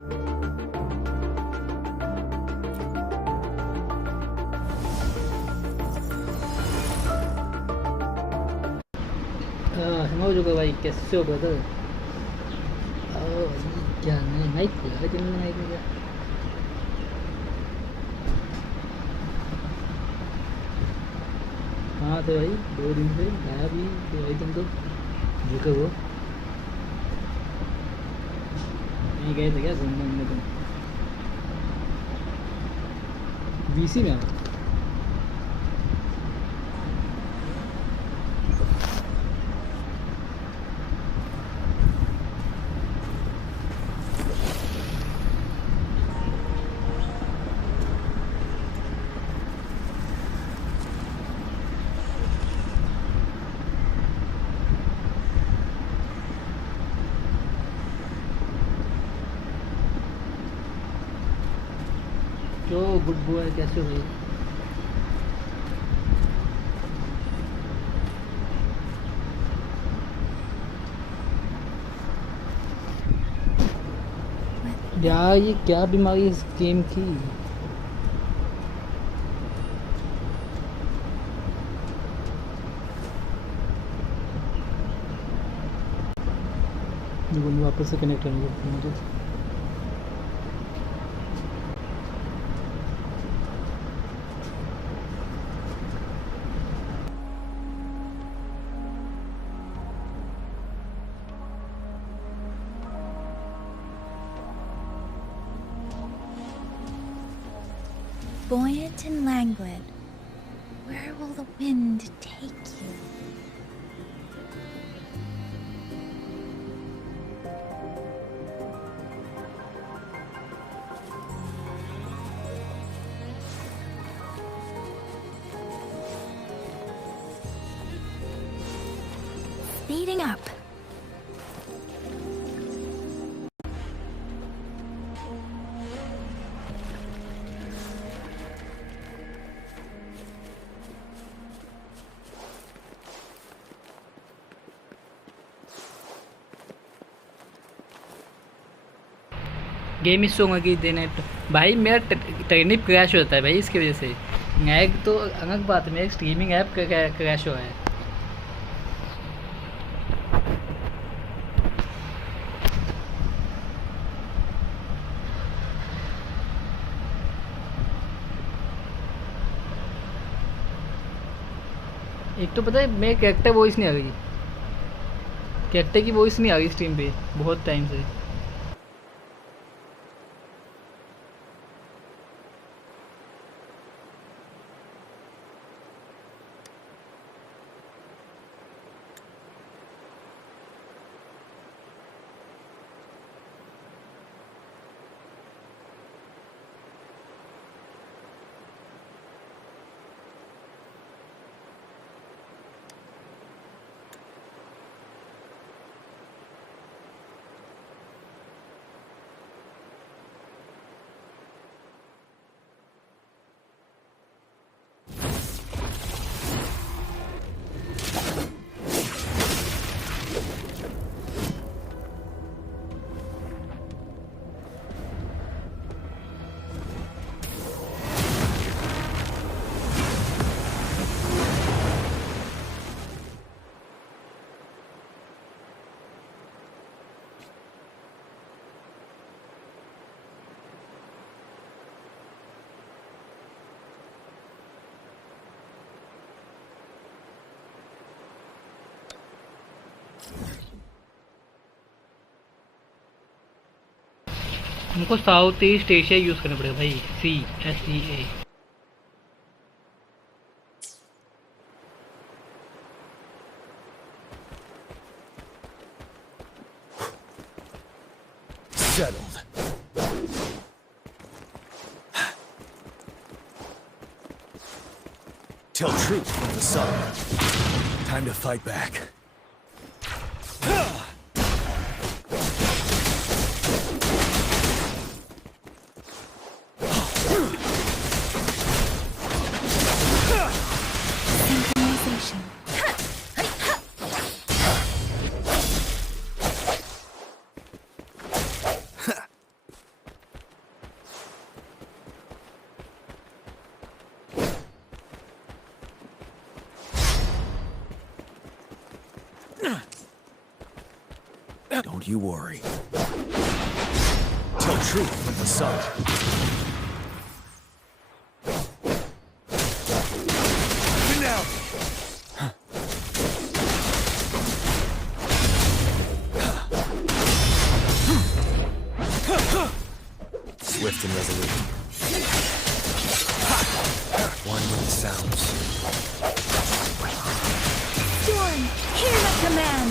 समझ होगा भाई, कैसे हो ब्रदर? क्या नहीं माइक लगा कि नहीं माइक लगा? हाँ तो भाई 2 दिन से गायब ही तो भाई, तुम तो झुके हो, नहीं गए थे क्या घूमने उमने तुम? बीसी में आओ। जो गुड बॉय, कैसे हो भाई? यार ये क्या बीमारी है इस गेम की? वापस से कनेक्ट करने को मुझे। Buoyant and languid, where will the wind take you? Speeding up. Game इस होगा कि देने भाई, मेरा टर्निप क्रैश होता है भाई इसकी वजह से। एक तो अलग बात है, मेरा स्ट्रीमिंग ऐप क्रैश हुआ है। एक तो पता है मेरे कैरेक्टर वॉइस नहीं आ रही, कैरेक्टर की वॉइस नहीं आ रही स्ट्रीम पे बहुत टाइम से। हमको साउथ ईस्ट एशिया यूज़ करना पड़ेगा भाई, CSEA। Settled. Tell truth from the sun. Time to fight back. you worry. Tell truth from the sun. And now. Swift and resolute. One with the sounds. Storm, hear my command.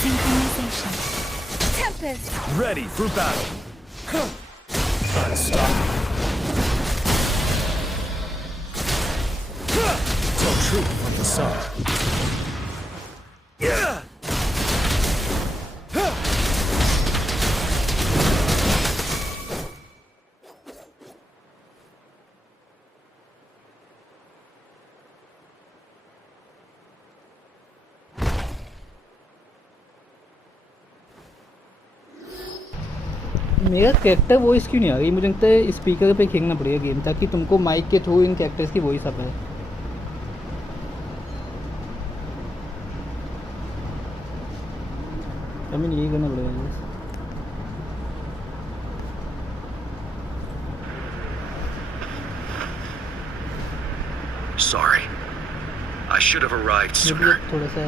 Synchronization. Tempest. Ready for battle. Unstoppable. Tell truth from the sun. Yeah. मेरा character voice क्यों नहीं आ रही? मुझे लगता है speaker पे खेलना पड़ेगा गेम, ताकि तुमको माइक के थ्रू इन कैरेक्टर्स की वॉइस आ पाए। आई मीन यही करना पड़ेगा। Sorry. I should have arrived sooner. थोड़ा सा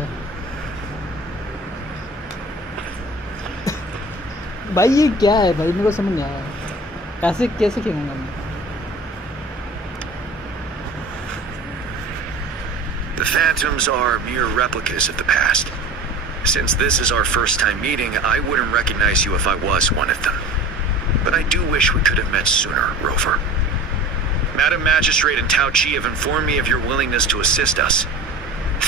भाई ये क्या है भाई, मेरे को समझ नहीं आया कैसे कैसे खेलूंगा मैं। The phantoms are mere replicas of the past. Since this is our first time meeting, I wouldn't recognize you if I was one of them. But I do wish we could have met sooner, Rover. Madam Magistrate and Tao Chi have informed me of your willingness to assist us.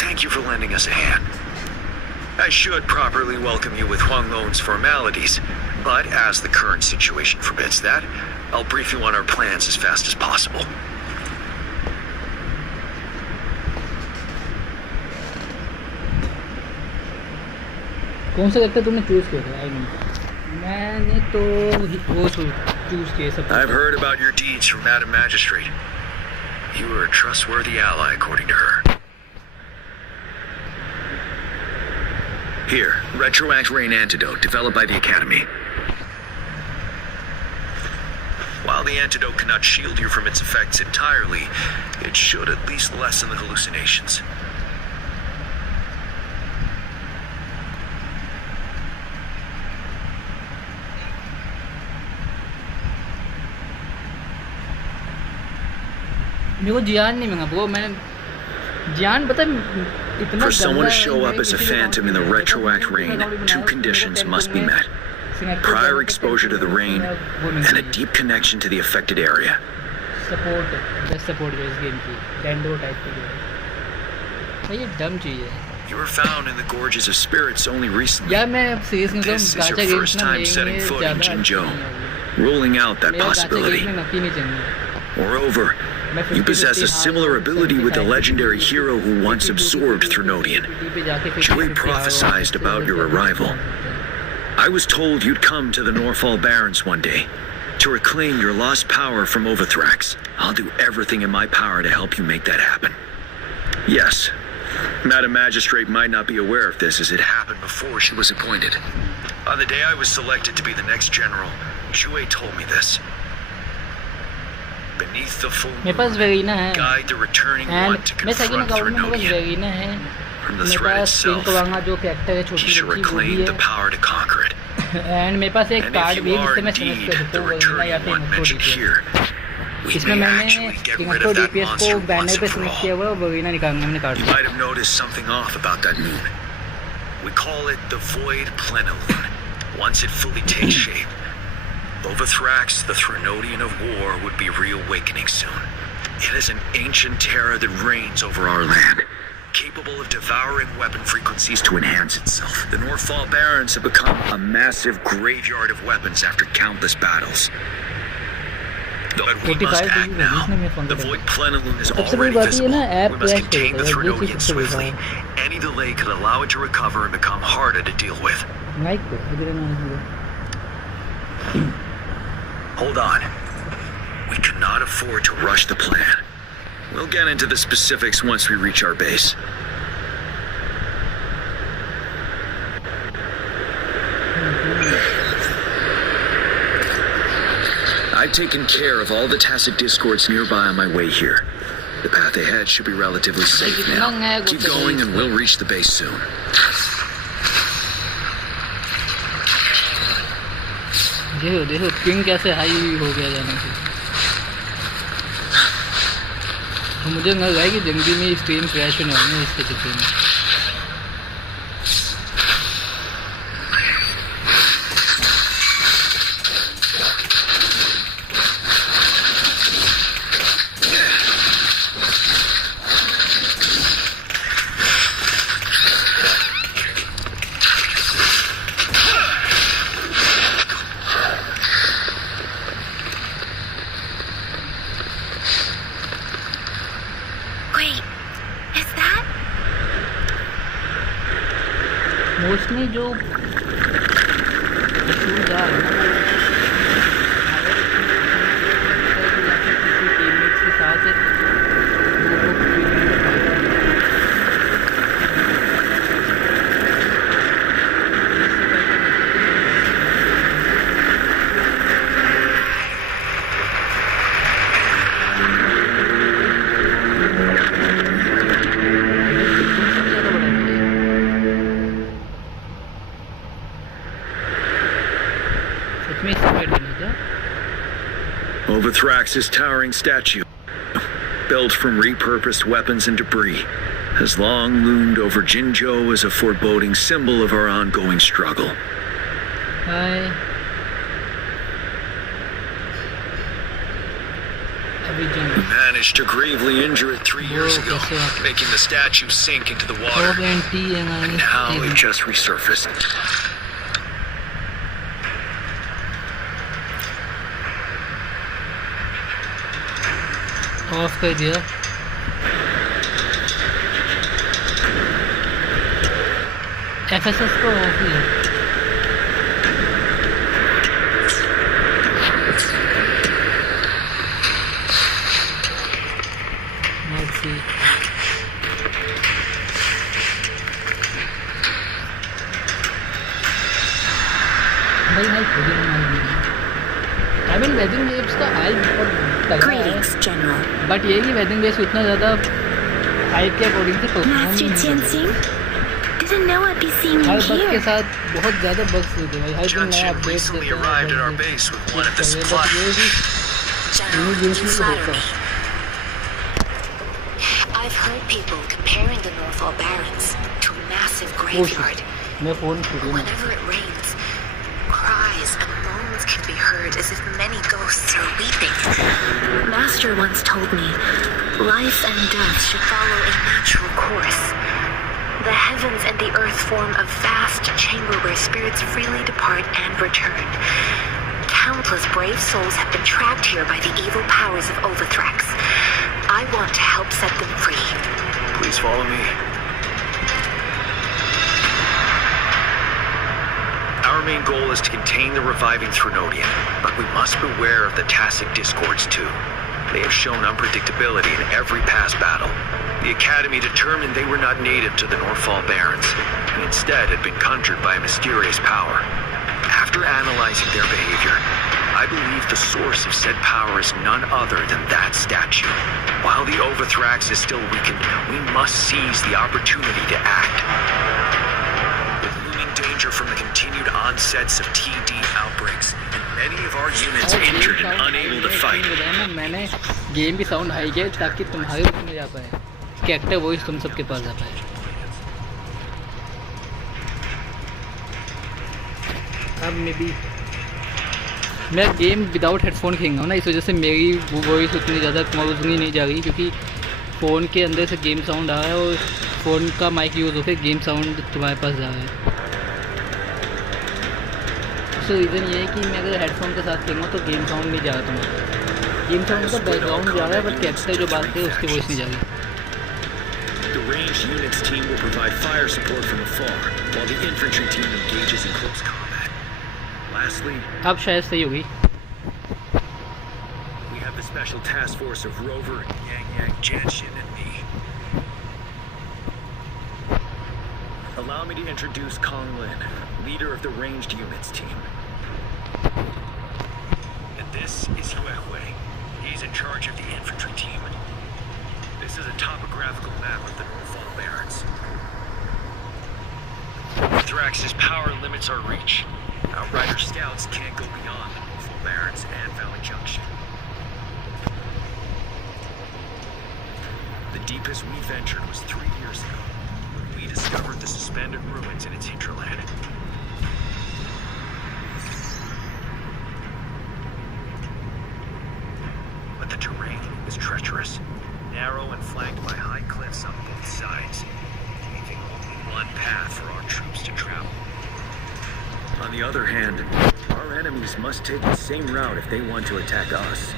Thank you for lending us a hand. I should properly welcome you with Huang Lon's formalities, but as the current situation forbids that, I'll brief you on our plans as fast as possible. कौन सा character तुमने choose किया था? I mean मैंने तो वो choose किया सब। I've heard about your deeds from Madam Magistrate. You were a trustworthy ally, according to her. Here, Retroact Rain Antidote, developed by the Academy. While the antidote cannot shield you from its effects entirely, it should at least lessen the hallucinations. मेरे को जियान नहीं मिला bro, मैंने जियान पता इतना For someone to show up as a phantom in the Retroact Rain, two conditions must be met. Prior exposure to the rain and a deep connection to the affected area. Support best support जो इस game की डेंडो type की है भाई, ये डम चीज है। You were found in the gorges of spirits only recently. यार मैं सीरियस में This is your first time setting foot in Jinzhou, ruling out that possibility. Moreover, you possess a similar ability with the legendary hero who once absorbed Threnodian. Jui prophesized about your arrival. I was told you'd come to the Norfall Barrens one day to reclaim your lost power from Overthrax. I'll do everything in my power to help you make that happen. Yes, Madam Magistrate might not be aware of this as it happened before she was appointed. On the day I was selected to be the next general, Jui told me this. Beneath the full मेरे पास वेरीना है guide the returning one to and मैं second confront account में मेरे पास Threnodian. वेरीना है, From the मेरे threat पास itself, pink जो character है he छोटी should बच्ची वो reclaim भी the power to conquer it. है एंड मेरे पास एक And कार्ड if भी you है are जिससे मैं सेलेक्ट indeed कर सकता the हूँ वेरीना या returning फिर one इनको mentioned डीपीएस। here, we इसमें may मैंने actually get rid इनको of that डीपीएस को monster बैनर once पे and for सेलेक्ट all. किया हुआ है, वेरीना निकालना मैंने card You might have noticed something off about that moon. We call it the Void Plenilune. Once it fully takes shape, Overthrax, the Threnodian of war, would be reawakening soon. It is an ancient terror that reigns over our land, capable of devouring weapon frequencies to enhance itself. The Norfall Barrens have become a massive graveyard of weapons after countless battles. But we must 45 act now. The Void Plenilune is सबसे बड़ी already बात ये ना visible. App We must crash contain the कर देता है, ये चीज़ Threnodian सबसे बड़ी swiftly. बात Any delay could allow it to recover and become harder to deal with. है। माइक पे इधर ना Hold on. We cannot afford to rush the plan. We'll get into the specifics once we reach our base. I've taken care of all the tacit discords nearby on my way here. The path ahead should be relatively safe now. Keep going and we'll reach the base soon. देखो देखो ping कैसे high हो गया जाने से। तो मुझे लग रहा है कि जल्दी में स्क्रीन क्रैश होने वाली है इसके चक्कर में। मोस्टली जो इशूज आ रहे हैं किसी टीममेट्स के साथ Overthrax's towering statue, built from repurposed weapons and debris, has long loomed over Jinzhou as a foreboding symbol of our ongoing struggle. Hi. We managed to gravely injure it 3 years ago, making the statue sink into the water. And now it just resurfaced. Of कर दिया। FSS तो of ही है। Let's see. I mean Wuthering Waves का hype बहुत तगड़ा है, but ये कि Wuthering Waves उतना ज़्यादा हाइप के अकॉर्डिंग से परफॉर्म नहीं हर बग के साथ बहुत ज़्यादा बग्स होते हैं भाई, हर दिन नया अपडेट देते हैं। I've heard people comparing the Northall Barrens to a massive graveyard. Whenever it rains, cries and moans can be heard as if many ghosts are weeping. Master once told me, life and death should follow a natural course. The heavens and the earth form a vast chamber where spirits freely depart and return. Countless brave souls have been trapped here by the evil powers of Overthrax. I want to help set them free. Please follow me. Our main goal is to contain the reviving Threnodian, but we must beware of the Tacit Discords too. They have shown unpredictability in every past battle. The Academy determined they were not native to the Northall Barrens, and instead had been conjured by a mysterious power. After analyzing their behavior, I believe the source of said power is none other than that statue. While the Overthrax is still weakened, we must seize the opportunity to act. With looming danger from the continued onsets of TD outbreaks, and many of our units injured and unable to fight. मैंने game की sound high किया ताकि तुम्हारे उसमें जा पाए, character voice तुम सबके पास जा पाए। अब मैं गेम विदाउट हेडफोन खेलूँगा ना, इस वजह से मेरी वो वॉइस उतनी ज़्यादा सुनी नहीं जा रही, क्योंकि फ़ोन के अंदर से गेम साउंड आ रहा है और फ़ोन का माइक यूज़ होकर गेम साउंड तुम्हारे पास जा रहा है। तो रीज़न ये है कि मैं अगर हेडफोन के साथ खेलूँगा तो गेम साउंड नहीं जा रहा तुम्हारा, गेम साउंड का बैकग्राउंड जा रहा है, बट कैरेक्टर जो बात है उसकी वॉइस नहीं जा रही। The ranged units team will provide fire support from afar, while the infantry team engages in close combat. Lastly, अब शायद सही होगी। we have the special task force of Rover, Yang, Janshin, and me. Allow me to introduce Kong Lin, leader of the ranged units team. And this This is Yuehue. He's in charge of the infantry team. This is a topographical map of the Northall Barrens. Thrax's power limits our reach. Outrider scouts can't go beyond the Northall Barrens and Valley Junction. The deepest we ventured was 3 years ago, when we discovered the suspended ruins in its hinterland. But the terrain is treacherous, narrow and flanked by high cliffs on both sides, leaving only one path for our troops to travel. On the other hand, our enemies must take the same route if they want to attack us.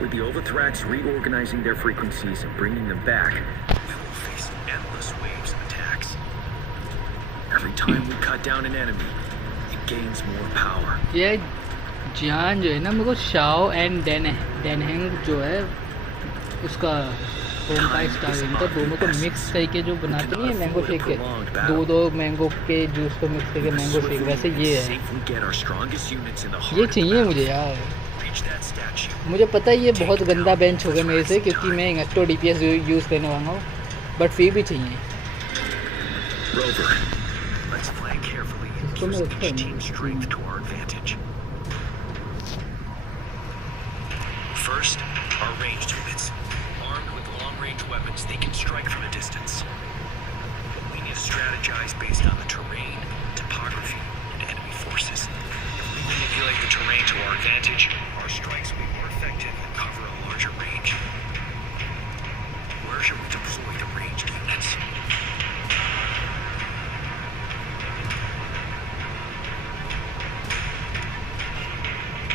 With the Overthrax reorganizing their frequencies and bringing them back, we will face endless waves of attacks. Every time we cut down an enemy, it gains more power. ये जान जो है ना मेरे को Shao and डेनहेंग जो है उसका होम का स्टार तो दोनों को मिक्स करके जो बनाते नहीं है मैंगो शेक के दो मैंगो के जूस को मिक्स करके मैंगो शेक वैसे ये है ये चाहिए मुझे यार मुझे पता है ये बहुत गंदा बेंच होगा मेरे से क्योंकि मैं इंगस्टो डीपीएस यूज़ करने वाला हूँ बट फिर भी चाहिए इसको मैं रखता First, our ranged units. Armed with long-range weapons, they can strike from a distance. But we need to strategize based on the terrain, topography, and enemy forces. If we manipulate the terrain to our advantage, our strikes will be more effective and cover a larger range. Where should we deploy the ranged units?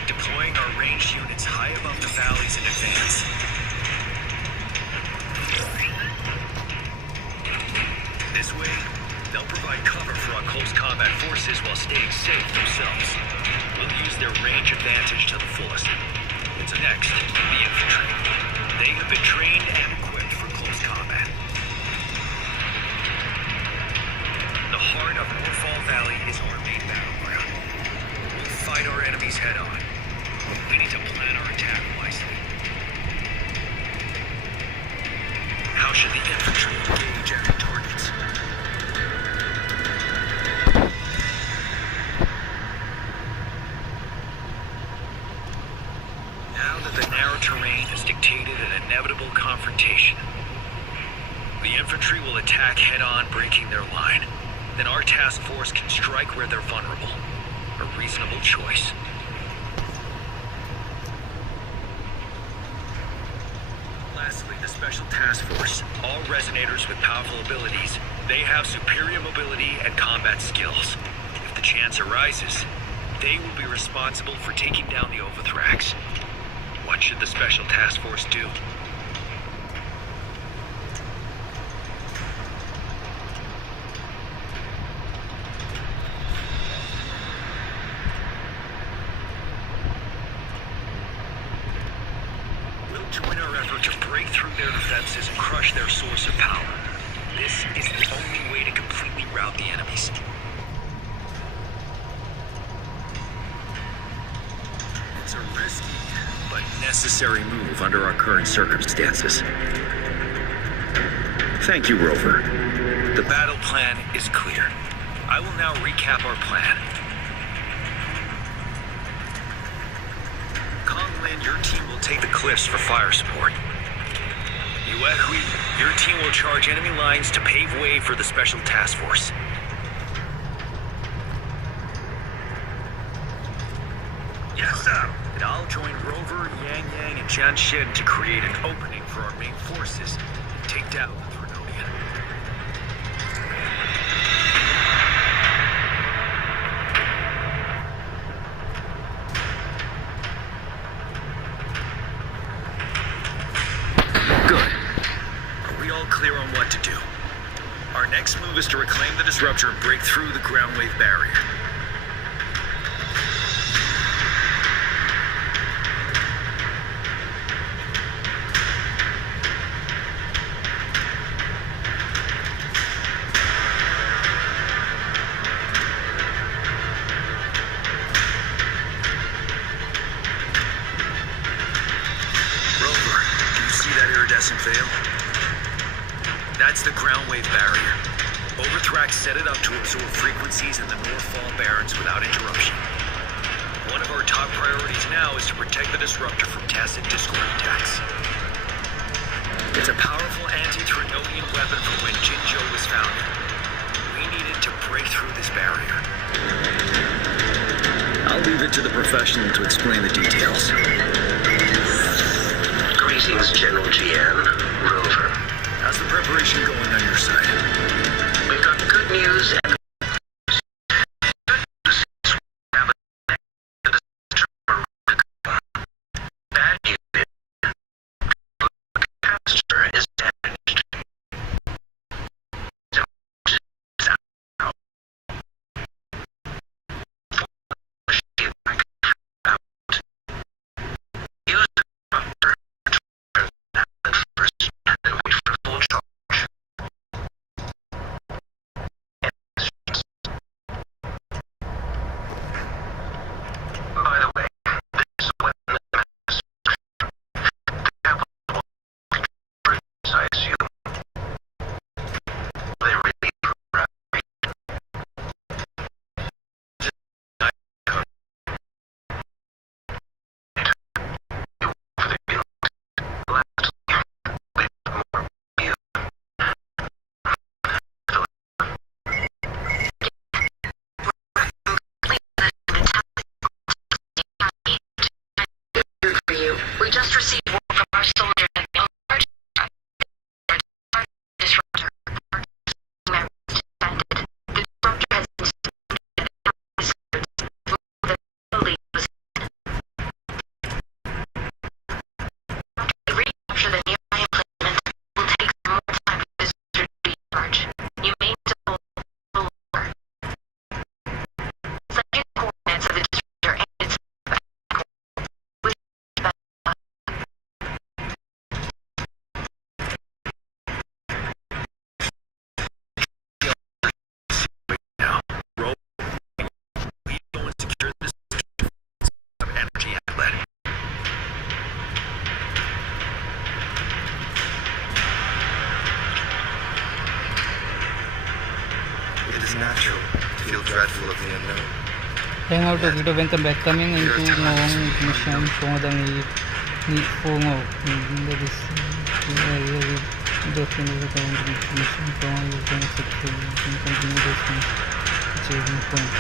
Deploying our ranged units high above the valleys in advance. This way, they'll provide cover for our close combat forces while staying safe themselves. We'll use their range advantage to the fullest. Next, the infantry. They have been trained and equipped for close combat. The heart of Northall Valley is our main battleground. We'll fight our enemies head on. We need to plan our attack wisely. How should the infantry engage enemy targets? Now that the narrow terrain has dictated an inevitable confrontation, the infantry will attack head-on, breaking their line. Then our task force can strike where they're vulnerable. A reasonable choice. Lastly, the Special Task Force. All resonators with powerful abilities. They have superior mobility and combat skills. If the chance arises, they will be responsible for taking down the Overthrax. What should the Special Task Force do? Join our effort to break through their defenses and crush their source of power. This is the only way to completely rout the enemies. It's a risky but necessary move under our current circumstances. Thank you, Rover. The battle plan is clear. I will now recap our plan. Your team will take the cliffs for fire support. Yuehue, your team will charge enemy lines to pave way for the Special Task Force. Yes, sir. And I'll join Rover, Yang Yang, and Jian Shen to create an opening for our main forces and take down the Turnonian. Clear on what to do. Our next move is to reclaim the disruptor and break through the ground wave barrier. doesn't fail? That's the ground wave barrier. Overthrax set it up to absorb frequencies in the Northfall Barrens without interruption. One of our top priorities now is to protect the disruptor from tacit Discord attacks. It's a powerful anti-Turnonian weapon from when Jinzhou was founded. We needed to break through this barrier. I'll leave it to the professional to explain the details. Greetings, General GM. Rover. How's the preparation going on your side? We've got good news and bad news. Capacitor is damaged. Use the disruptor to turn that first and wait for full charge. By the way, this is when the mass capital I assume they really for you. We just received word from our soldier that the alert disruptor defended. The disruptor has been to recapture the nearby implement will take some more time for this to recharge. You may need to hold the lower. Second coordinates of the disruptor and its Now, roll. We go and secure this of energy outlet. It is natural to feel dreadful of the unknown. Hangout to Guido Welcome back. Coming into long mission for the need for more. That is the mission for you can continue this achieving point.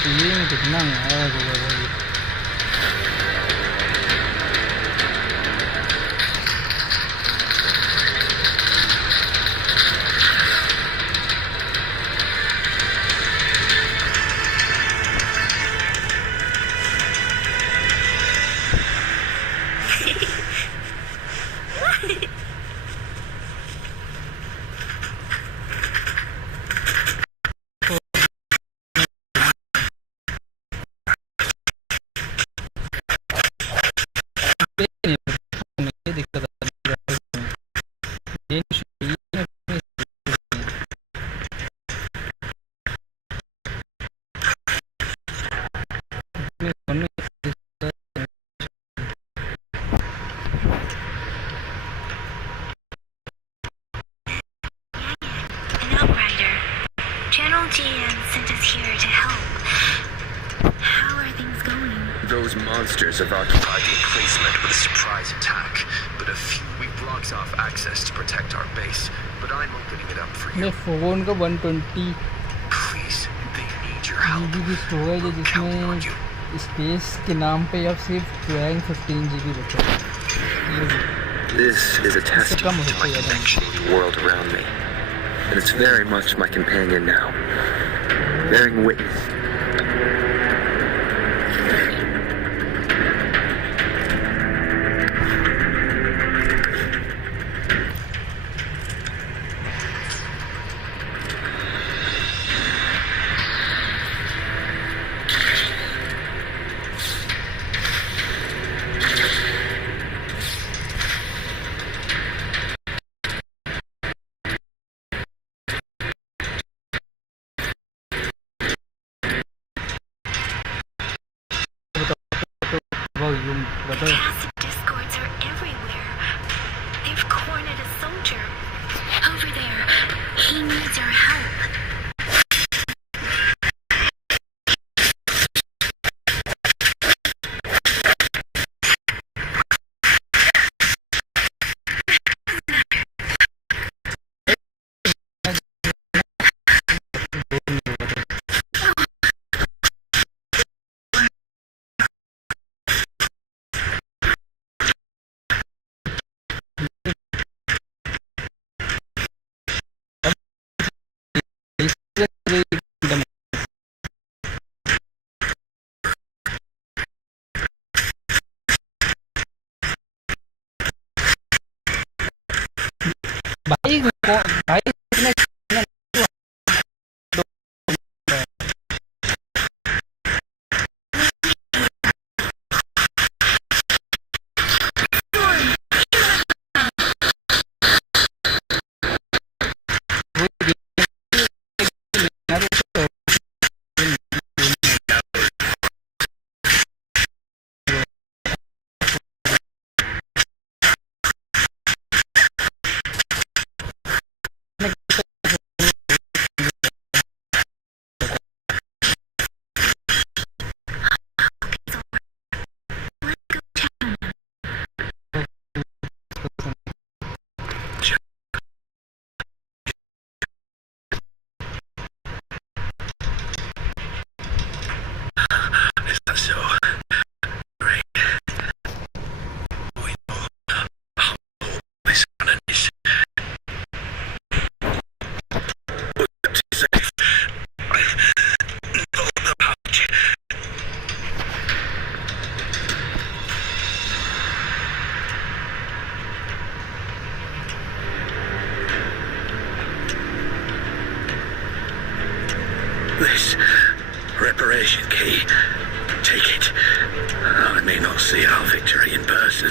Ini tenang ya, An outrider. General GM sent us here to help. How are things going? Those monsters have occupied the emplacement with a surprise attack, but a few weak blocks off access to protect our base. But I'm opening it up for you. मैं phone का 120 Please, they need your help. GB की storage है Counting on जिसमें you. Space के नाम पे अब सिर्फ 15 GB बचा है। This is a testament to my connection with the world around me. And it's very much my companion now. Bearing witness. तो Passive discords are everywhere. They've cornered a soldier. Over there. He needs our help. भाई भाई इसने This reparation key. Take it. I may not see our victory in person,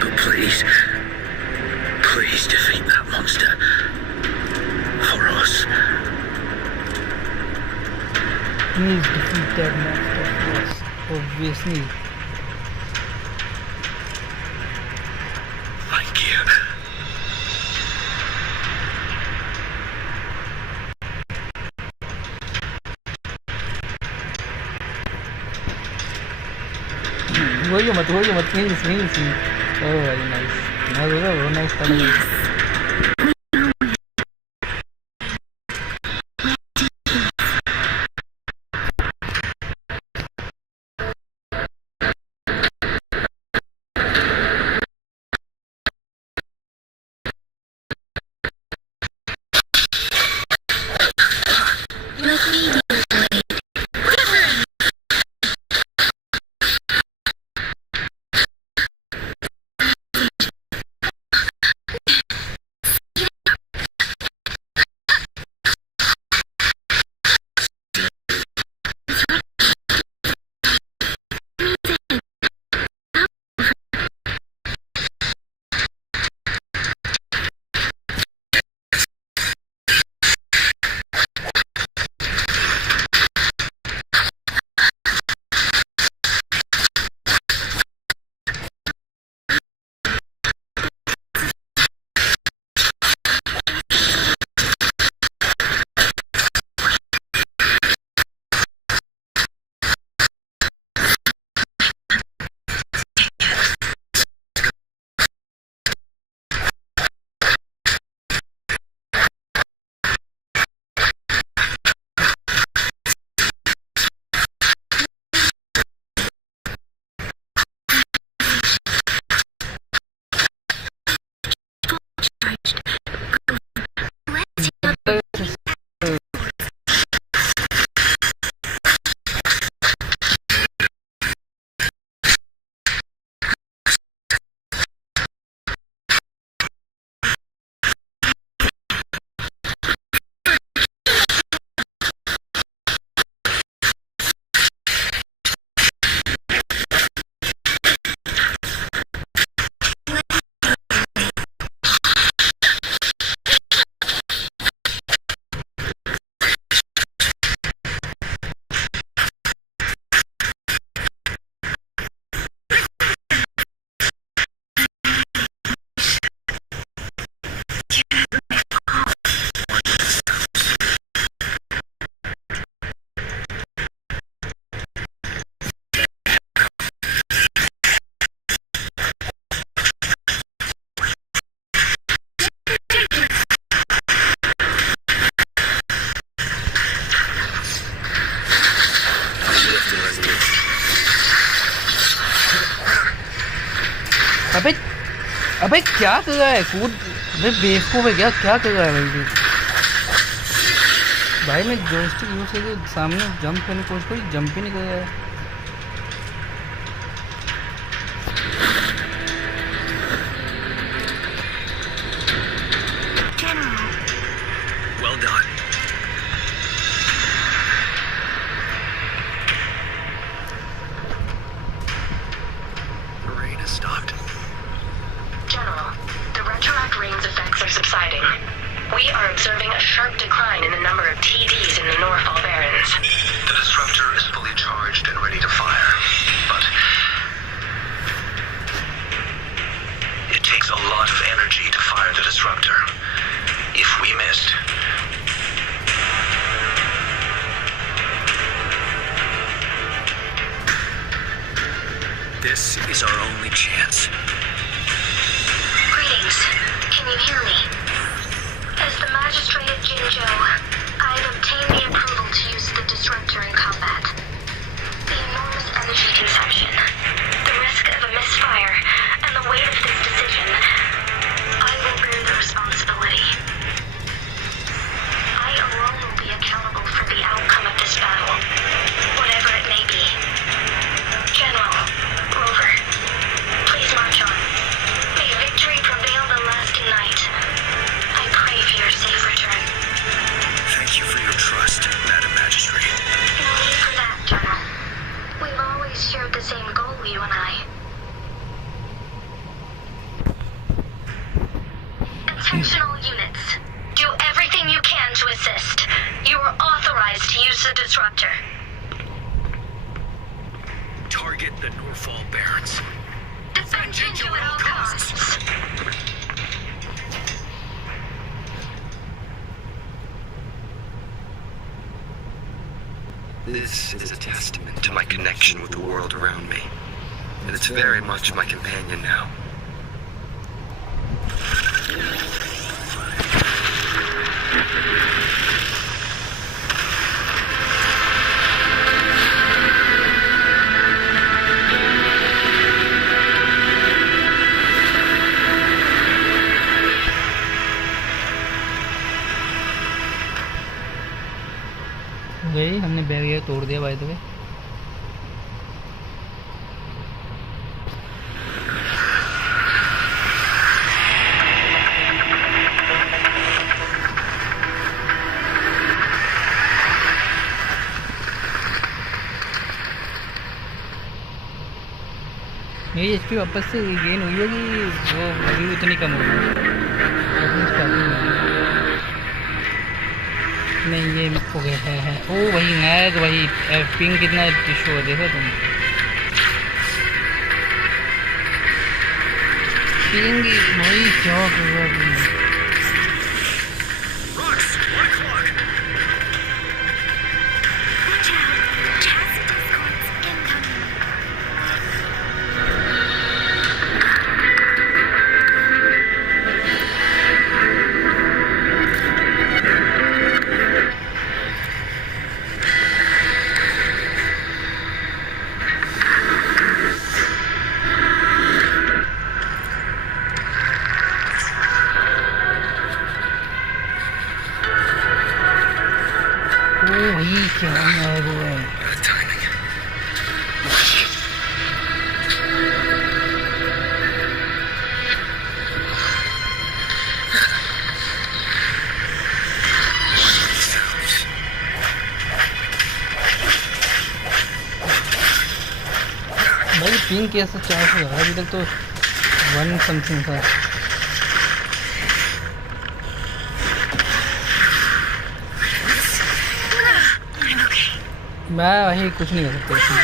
but please defeat that monster. For us. Please defeat that monster. Yes, obviously. Thank you. वही मत नहीं oh very nice nice अबे अबे क्या कर रहा है कूद, अबे बेवकूफ है क्या, क्या कर रहा है भाई भाई मैं जॉयस्टिक यूज करके सामने जंप करने की कोशिश करी, जंप ही नहीं कर रहा है। Well done. The rain has stopped. General, the retroact rain's effects are subsiding. We are observing a sharp decline in the number of TDs in the Norfall Barrens. The disruptor is fully charged and ready to fire, but it takes a lot of energy to fire the disruptor. If we missed, this is our only chance. Greetings. Can you hear me? As the magistrate of Jinzhou, I have obtained the approval to use the disruptor in combat. The enormous energy consumption, the risk of a misfire, and the weight of this decision, I will bear the responsibility. I alone will be accountable for the outcome of this battle, whatever it may be. General, Rover, please march on. May victory prevail the lasting night. I pray for your safe return. Thank you for your trust, Madam Magistrate. No need for that, General. We've always shared the same goal, you and I. Attention all units. Do everything you can to assist. You are authorized to use the disruptor. Target the Norfall Barrens. Defend Jinju at all costs. This is a testament to my connection with the world around me, and it's very much my companion now. गई, हमने barrier तोड़ दिया by the way. मेरी HP वापस से gain हुई होगी, वो व्यू इतनी कम होगी नहीं, ये हो गया है। ओ वही नैग, वही पिंग कितना इशू है, देखो तुम पिंग वही क्या कर रहा तुम। क्या है वो है भाई पिंग कैसे 400 है, अभी तक तो 1 समथिंग था। मैं वही कुछ नहीं कर सकता।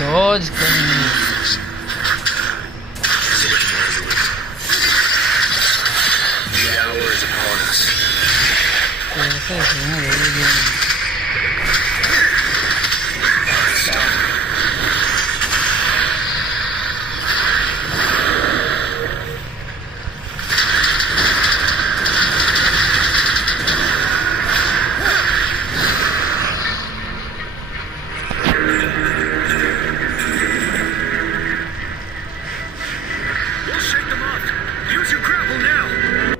डॉज करनी The hour is upon us. कैसे है We'll shake them off. Use your grapple now.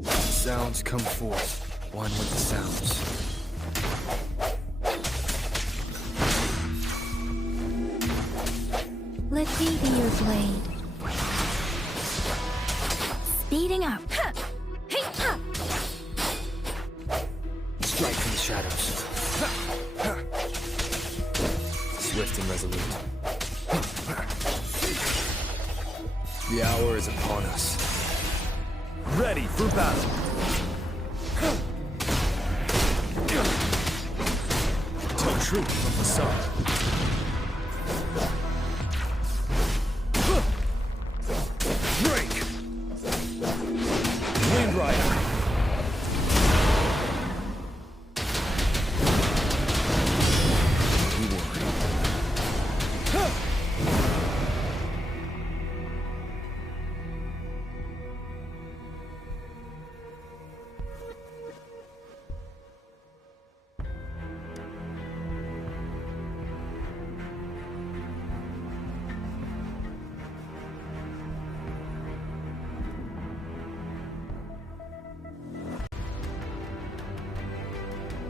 Sounds come forth, one with the sounds. Let me be your blade. Speeding up. Strike from the shadows. Swift and resolute. The hour is upon us. Ready for battle. Tell truth from the sun. Break. Wind Rider.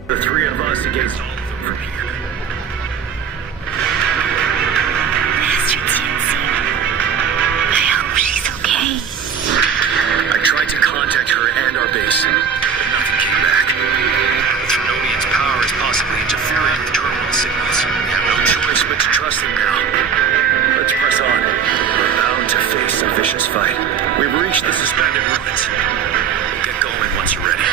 The three of us against all of them from here. Master Tianzi. I hope she's okay. I tried to contact her and our base, but nothing came back. The Turnonian's power is possibly interfering with terminal signals. We have no choice but to trust them now. Let's press on. We're bound to face a vicious fight. We've reached the suspended ruins. We'll get going once you're ready.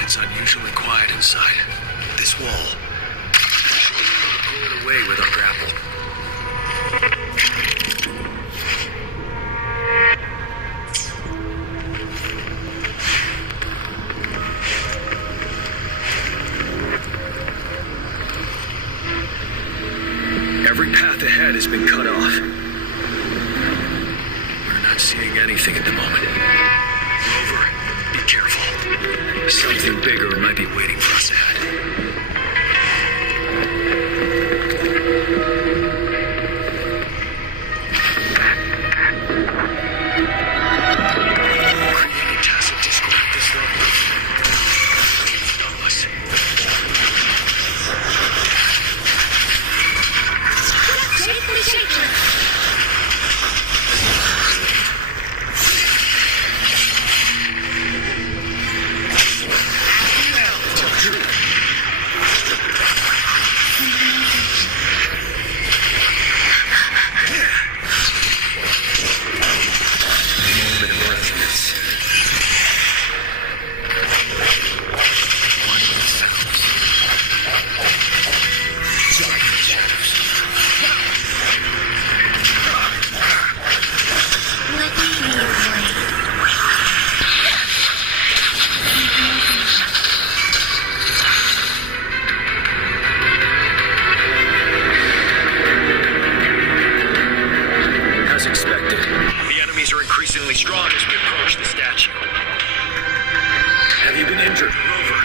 It's unusually quiet inside. This wall. We should be able to pull it away with our grapple. Every path ahead has been cut off. We're not seeing anything at the moment. Rover, be careful. Something bigger might be waiting for us ahead. Creating tacit discord at this level. It's done us. as expected. The enemies are increasingly strong as we approach the statue. Have you been injured, Rover?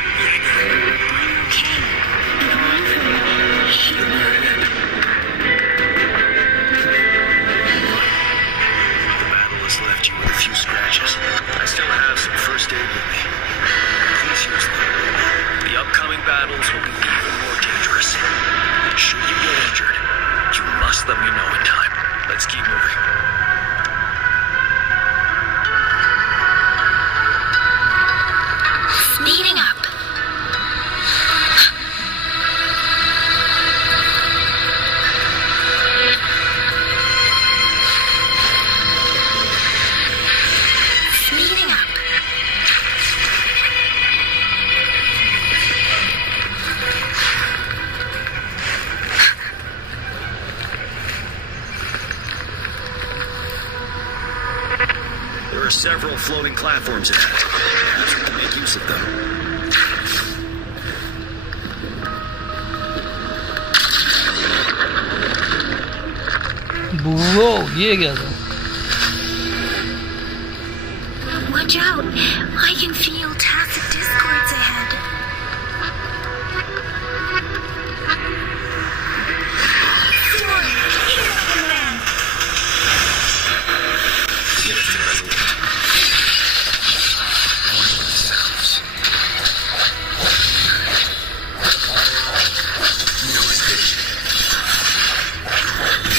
The battle has left you with a few scratches. I still have some first aid with me. Please use them. The upcoming battles will be even more dangerous. Should you get injured, you must let me know in time. Let's keep moving. Speeding up. Speeding up. There are several floating platforms ahead. Perhaps we can make use of them. वो ये क्या था? Watch out! I can feel tacit discords ahead.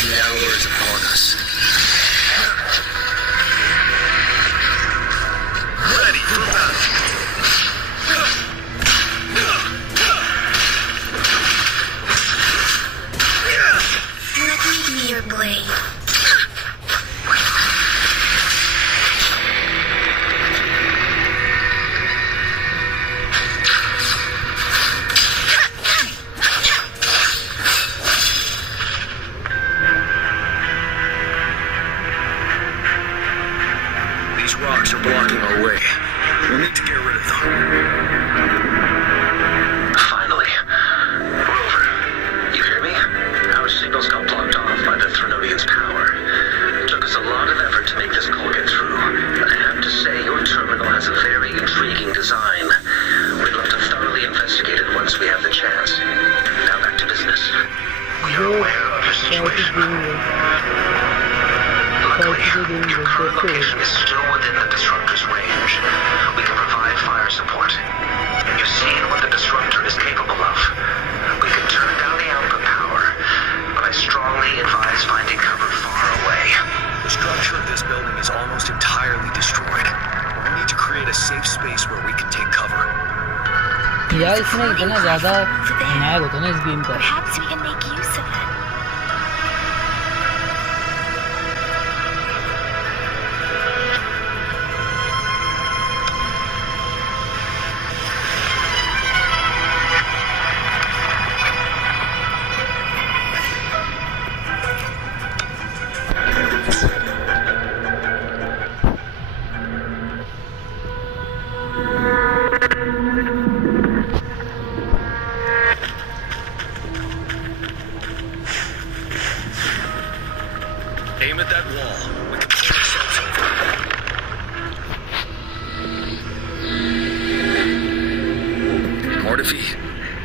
The hour is upon us. Ready for battle. Let me be your blade. These rocks are blocking our way. We'll need to get rid of them. Finally. Rover, you hear me? Our signals got blocked off by the Thrunodian's power. It took us a lot of effort to make this call get through, but I have to say your terminal has a very intriguing design. We'd love to thoroughly investigate it once we have the chance. Now back to business. We are aware of your situation. Luckily, your current location is still within the disruptor's range. We can provide fire support. You've seen what the disruptor is capable of. We can turn down the output power, but I strongly advise finding cover far away. The structure of this building is almost entirely destroyed. We need to create a safe space where we can take cover. यार इसमें इतना ज़्यादा lag होता है ना इस game का. Perhaps we can make use of it. Aim at that wall. We can pull ourselves over. Mortifi,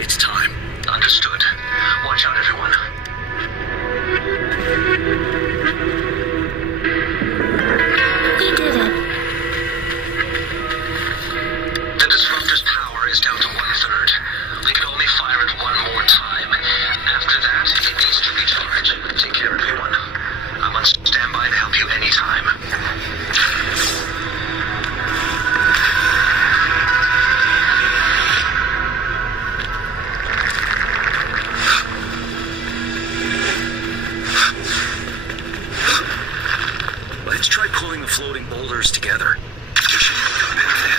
it's time. Understood. Watch out, everyone. We did it. The disruptor's power is down to 1/3. We can only fire it one more time. After that, it needs to recharge. Take care, everyone. I'm on standby to help you anytime. Let's try pulling the floating boulders together. We should make a bit of it.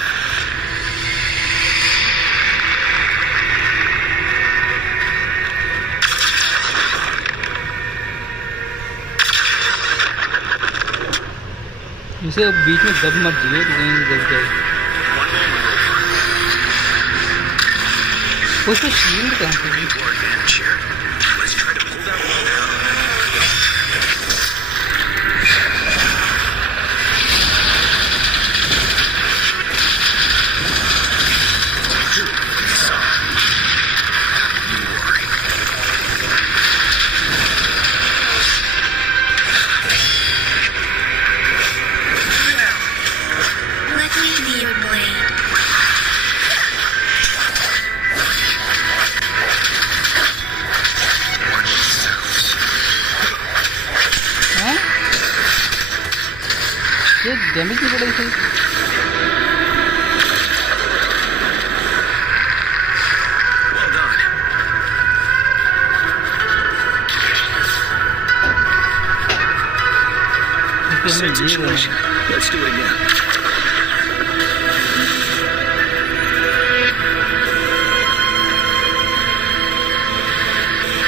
इसे बीच में दब मत दिए तो कहीं दब जाए. One moment, Rover. उसमें शील्ड कहाँ से? Playing to our advantage here. Let's try to pull that wall down. ये डैमेज नहीं पड़ेगा सही। Well done. Same situation. Let's do it again.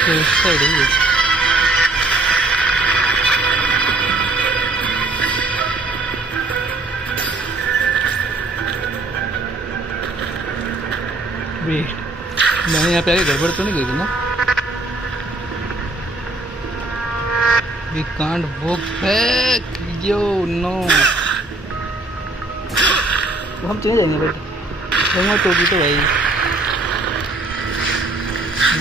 तो इस साइड है। वेट, मैंने यहाँ पे आगे गड़बड़ तो नहीं की थी ना? We can't walk back. Yo, no. तो हम चले जाएंगे भाई। तो टोपी तो भाई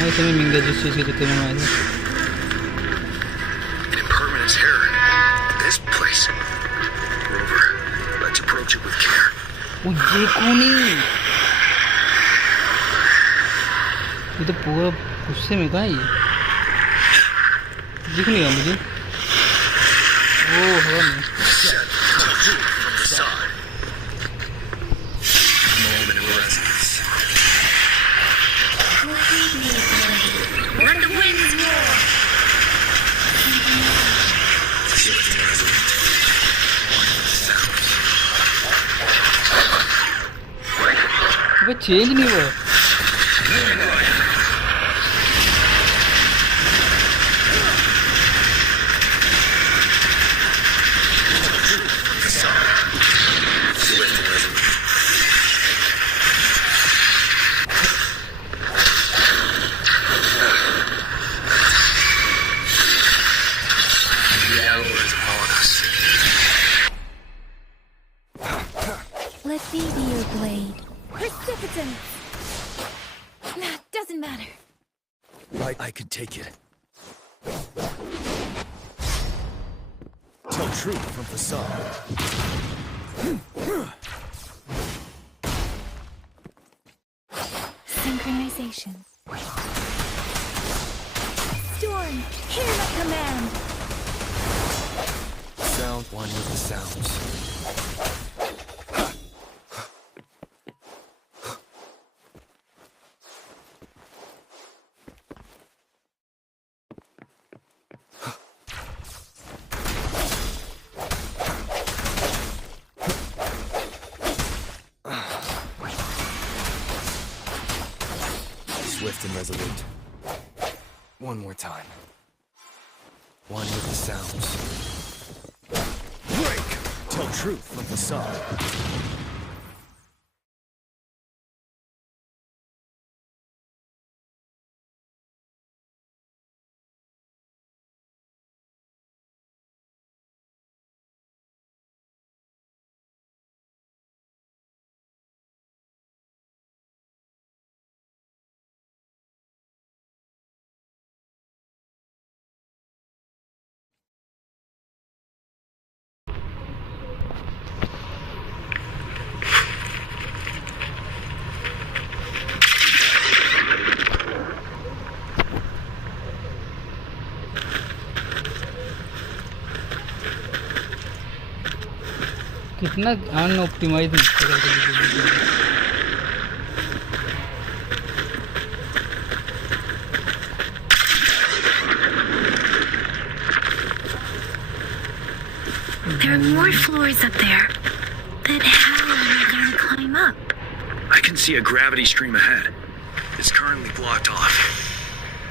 नहीं समझ मिल गया जिस चीज़ के चक्कर में आए थे। Impermanence here. This place. Rover, let's approach it with care. वो ये कौन है? ये तो पूरा गुस्से में कहाँ है ये? दिख नहीं रहा मुझे। ओ हवा में। Let the winds roar. वो चेंज नहीं हुआ। Let me be your blade. Precipitance! Nah, doesn't matter. I can take it. Tell truth from facade. Synchronization. Storm, hear my command. Sound one with the sounds. Swift and resolute. One more time. One with the sounds. Break! Tell truth from facade. कितना अनऑप्टिमाइज There are more floors up there. Then how are we going to climb up? I can see a gravity stream ahead. It's currently blocked off.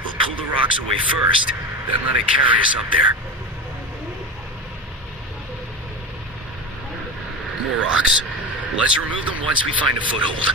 We'll pull the rocks away first, then let it carry us up there. More rocks. Let's remove them once we find a foothold.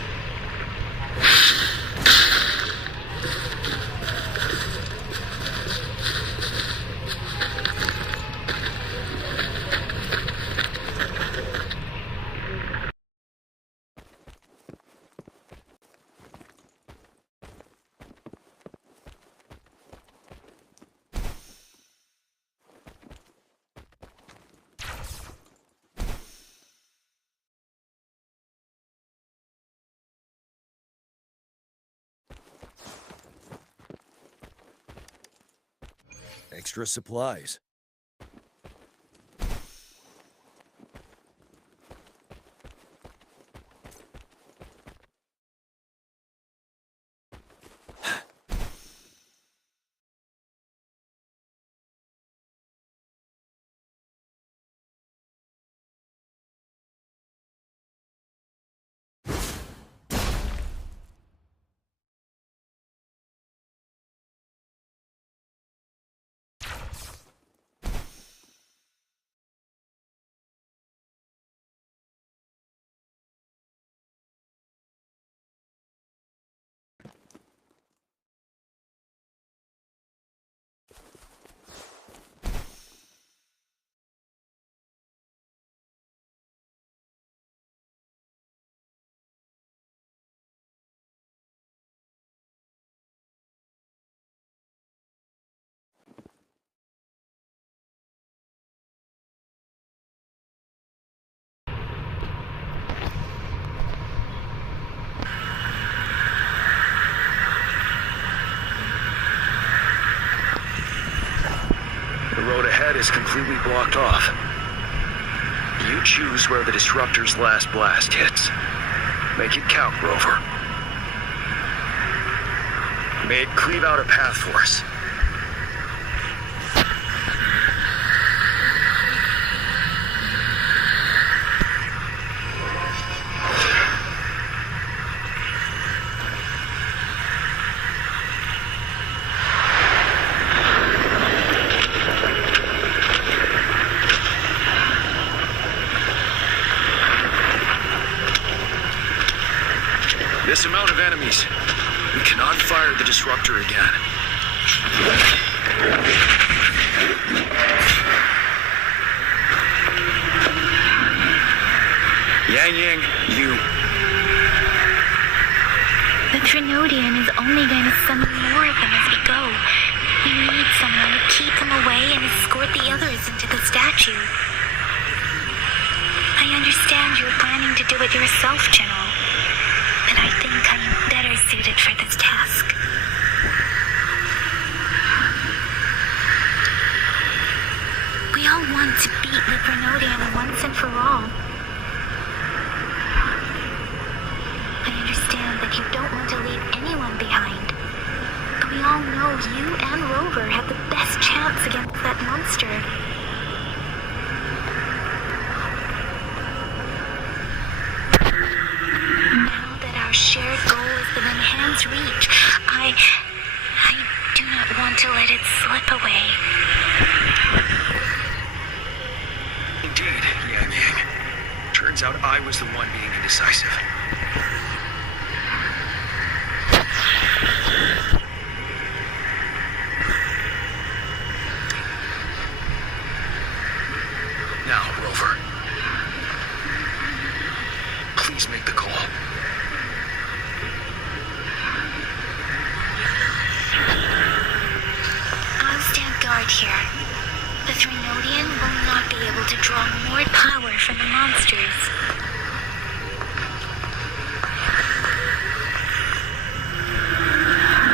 Extra supplies. is completely blocked off. You choose where the disruptor's last blast hits. Make it count, Rover. May it cleave out a path for us. This amount of enemies, we cannot fire the disruptor again. Yang, you... The Trinodian is only going to summon more of them as we go. We need someone to keep them away and escort the others into the statue. I understand you're planning to do it yourself, General. But I think I am better suited for this task. We all want to beat the Grenodian once and for all. I understand that you don't want to leave anyone behind. But we all know you and Rover have the best chance against that monster. Shared goal is within hand's reach. I do not want to let it slip away. Indeed, Yang Yang. Turns out I was the one being indecisive. Now, Rover. Please make the call. Here. The Trinodian will not be able to draw more power from the monsters.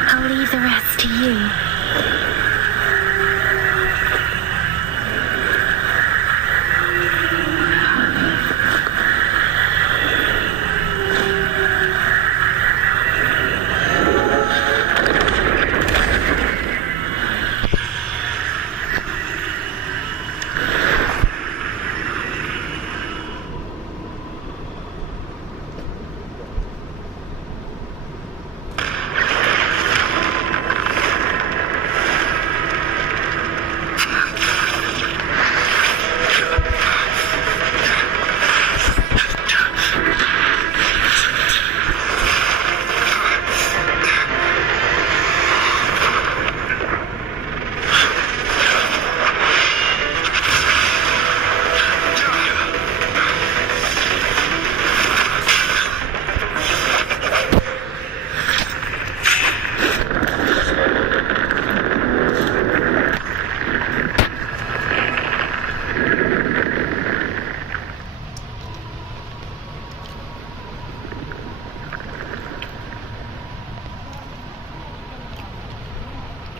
I'll leave the rest to you.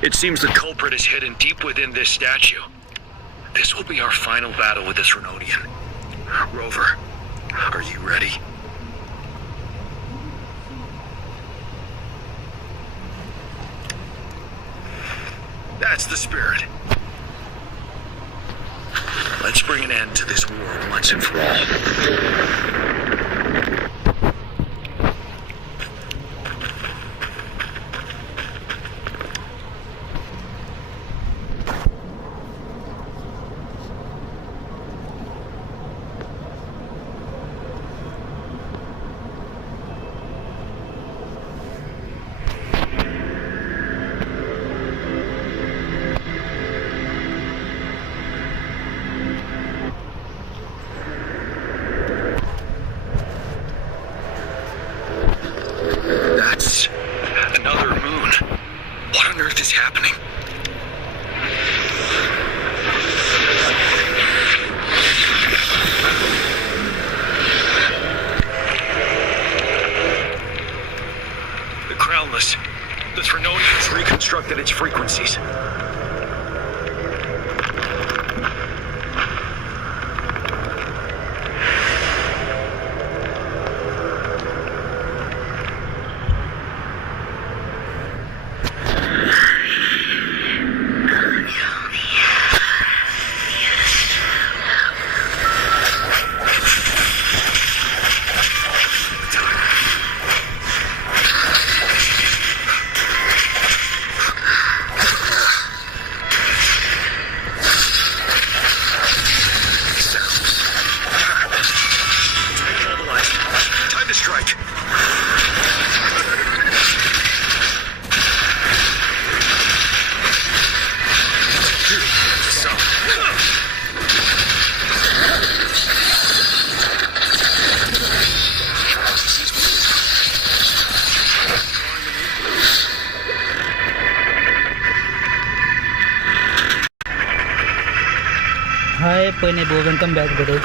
It seems the culprit is hidden deep within this statue. This will be our final battle with this Renodian. Rover, are you ready? That's the spirit. Let's bring an end to this war once and for all. The Turnip has reconstructed its frequencies. कोई नहीं, welcome back bro.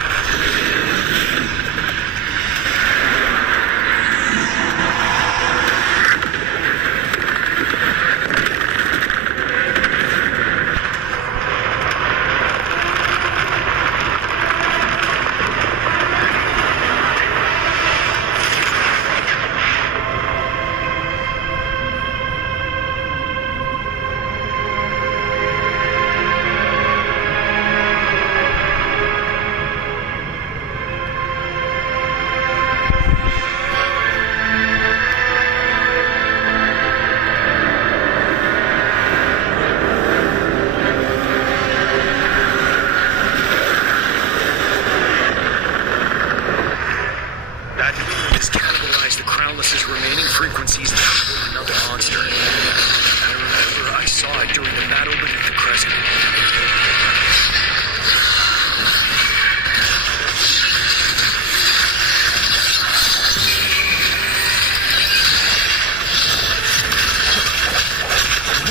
remaining frequencies to control another monster. I remember I saw it during the battle beneath the crescent.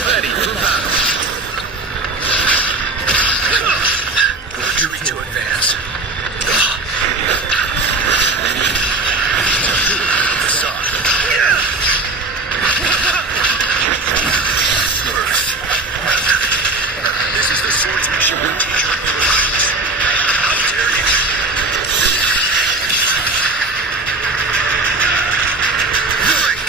Ready for battle. Retreat to advance. This is the swordsmanship we teach our new recruits. How dare you? Break!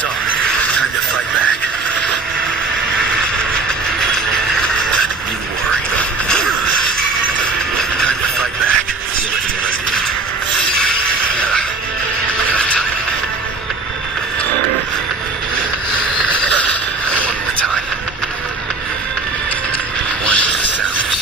So, time to fight back. You worry. Time to fight back. Lift and resolute. One more time. Watch the sounds.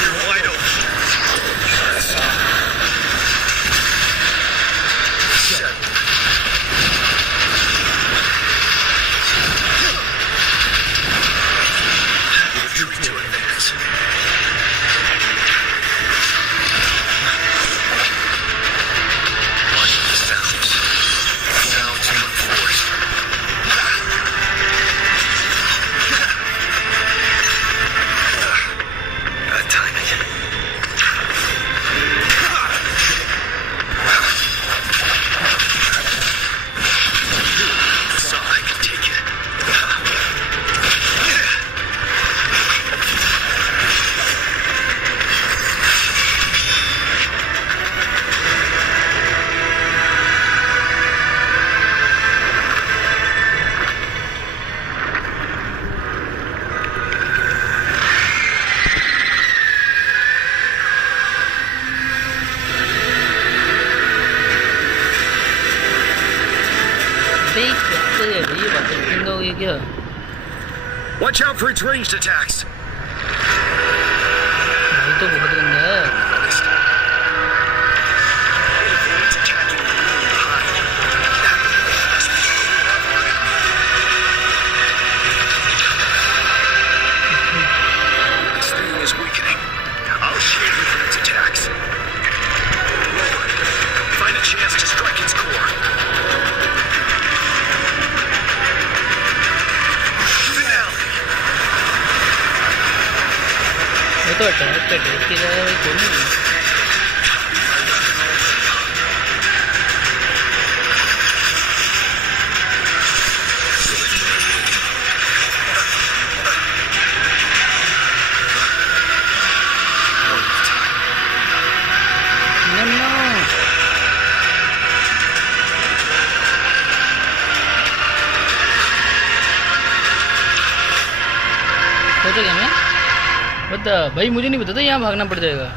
You're wide open. Seven. Retreat to advance. Watch the sounds. Sounds reinforced. Timing. So I can take it. Watch out for its ranged attacks. तो बहुत गंदा है। It's attacking you from behind. This thing is weakening. I'll shield you from its attacks. Find a chance to strike its core. Finale. वो तो attack पे attack किया जाएगा भाई, कोई नहीं। सोचो क्या मैं बता भाई, मुझे नहीं पता था यहाँ भागना पड़ जाएगा।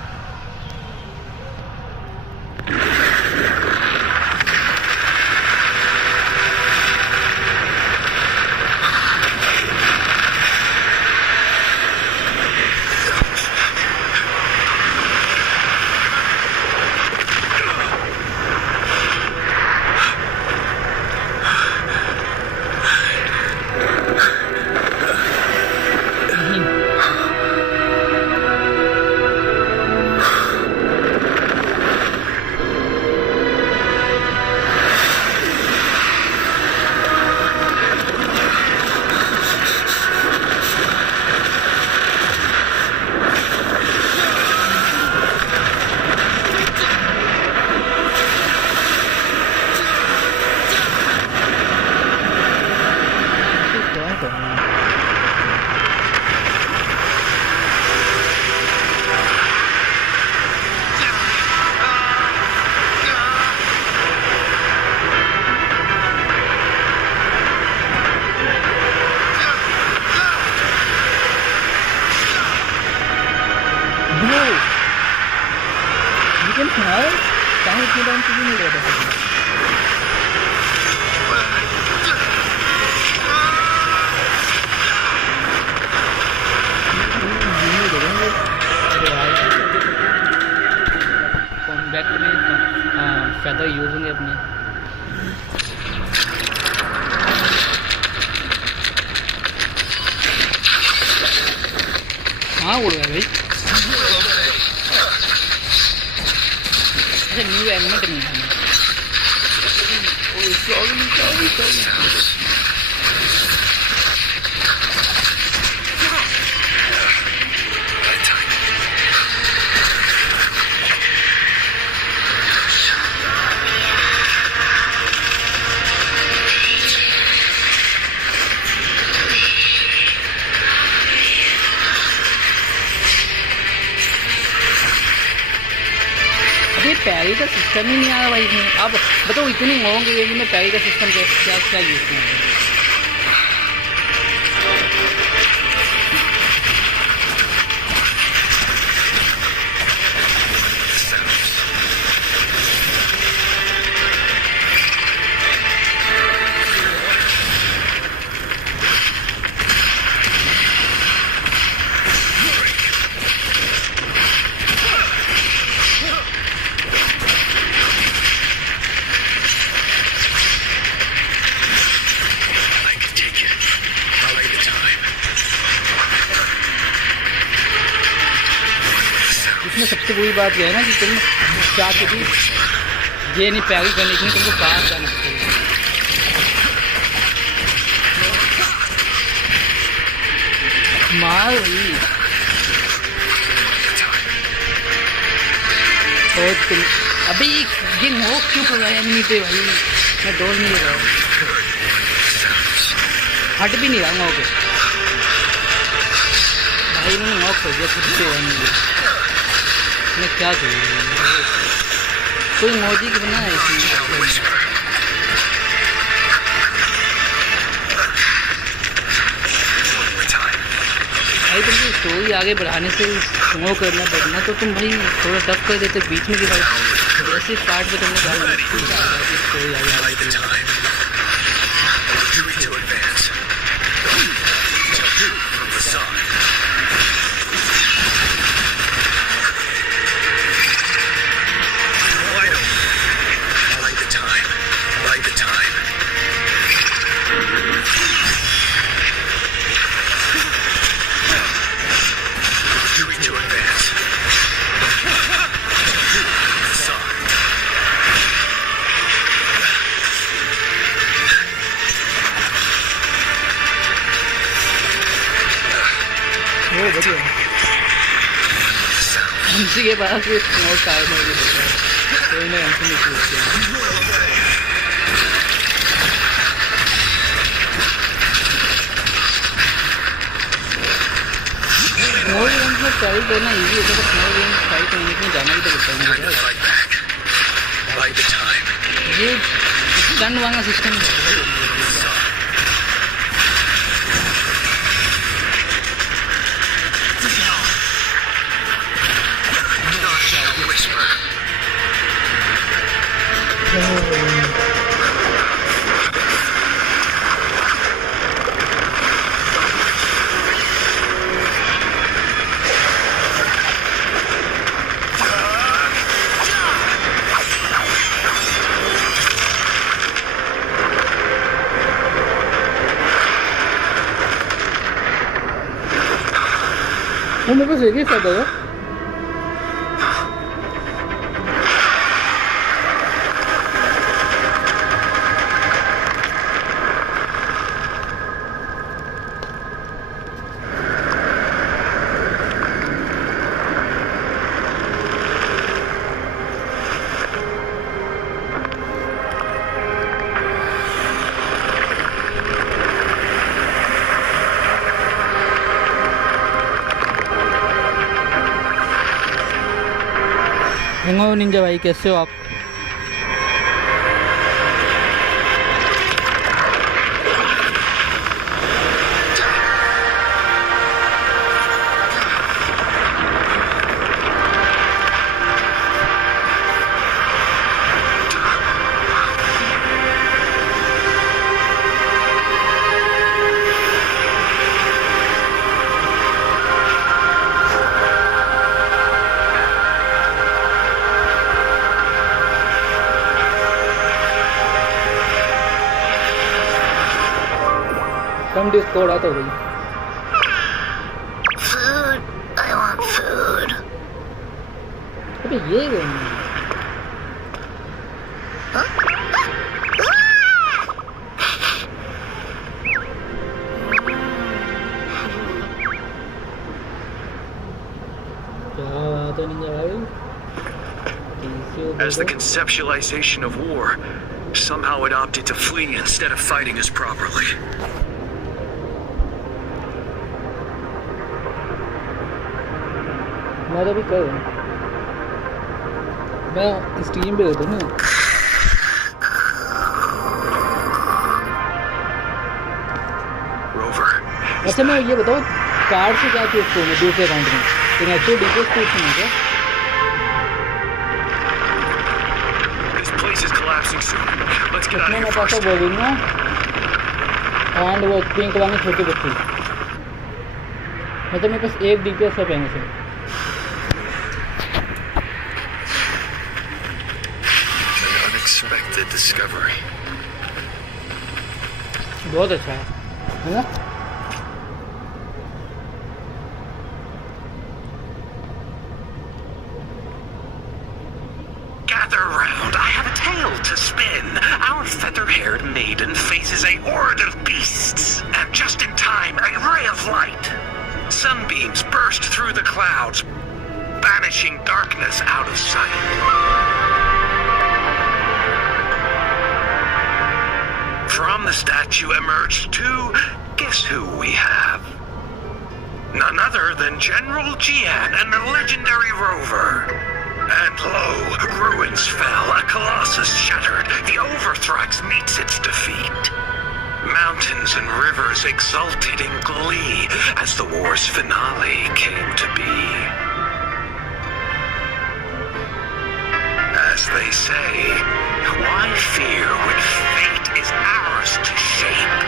इतने टाइम क्यों नहीं रहता था? कॉम्बैक्ट में फ़ायदा यूज़ होंगे अपने। हाँ उड़ गया भाई। अच्छा न्यू एलिमेंट नहीं है। अभी पैरी का सिस्टम ही नहीं आया भाई इसमें। अब बताओ इतनी महंगी रेंज में पैरी का सिस्टम क्या क्या यूज़ किया है? इसमें सबसे बुरी बात यह है ना कि तुम चाहते कि ये नहीं पैरी करने की, तुमको बाहर जाना चाहिए। मार भाई और तुम अभी ये नॉक क्यों कर रहा है एनिमी पे भाई? मैं डोर नहीं लगा, हट भी नहीं रहा नॉक पे भाई। इन्होंने नॉक कर दिया खुद से एनिमी। मैं क्या करूँ? कोई मोदी की बना है इसमें। भाई तुमको स्टोरी आगे बढ़ाने से स्लो करना पड़ना, तो तुम भाई थोड़ा टफ कर देते बीच में कि भाई जैसे पार्ट में तुमने कहा स्टोरी आगे हमसे के पास भी स्मॉल कार में भी होता है, तो इन्हें हमसे नहीं पूछते हैं। स्मॉल रेंज में फाइट करना ईजी होता है, तो स्मॉल रेंज फाइट करने के लिए जाना भी तो पड़ता है। ये स्टन वाला सिस्टम है। वो मेरे को एक ही फायदा है। हेलो निंजा भाई, कैसे हो आप? डिस्कॉर्ड आता हो गई। Food. I want food. अबे ये कौन है? As the conceptualization of war, somehow it opted to flee instead of fighting us properly. मैं तो भी कर मैं स्ट्रीम पे होता हूँ ना। Rover. अच्छा मैं ये बताऊँ कार्ड से क्या चूज करूँ मैं दूसरे अकाउंट में लेकिन एक्चुअली डिटेल्स पूछ नहीं है This place is collapsing soon. Let's get out इसमें of मेरे here पास first. बोलिंगा एंड वो पिंक वाली छोटी बच्ची मतलब मेरे पास एक DPS है पहले से। An unexpected discovery. बहुत अच्छा है ना? Gather round, I have a tale to spin. Our feather-haired maiden faces a horde of beasts. And just in time, a ray of light. Sunbeams burst through the clouds, banishing darkness out of sight. From the statue emerged two. Guess who we have? None other than General Jian and the legendary Rover. And lo, ruins fell, a colossus shattered, the Overthrax meets its defeat. Mountains and rivers exulted in glee as the war's finale came to be. As they say, why fear when fate is ours to shape?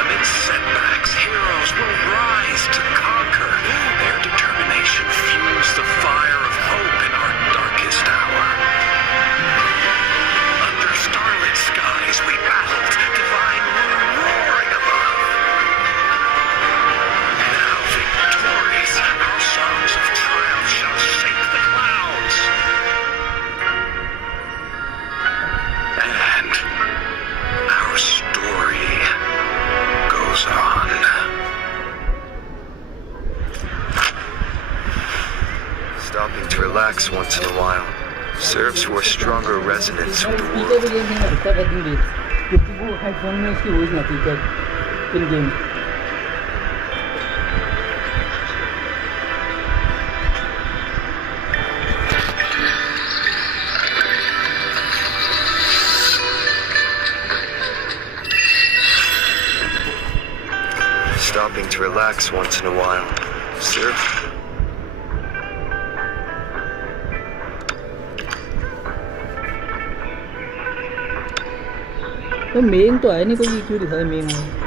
Amid setbacks, heroes will rise to conquer. Their determination fuels the fire of hope in our darkest hour. Under starlit skies we battled, divine rule roaring above. Now victorious, our songs of triumph shall shake the clouds. And our story goes on. Stopping to relax once in a while serves for a stronger resonance with the speaker world. पे game नहीं लगता कर दूँगी क्योंकि वो headphone में उसकी voice नहीं आती कर इन game. Stopping to relax once in a while serves. तो मेन तो है नहीं कोई क्यों दिखा है मेन है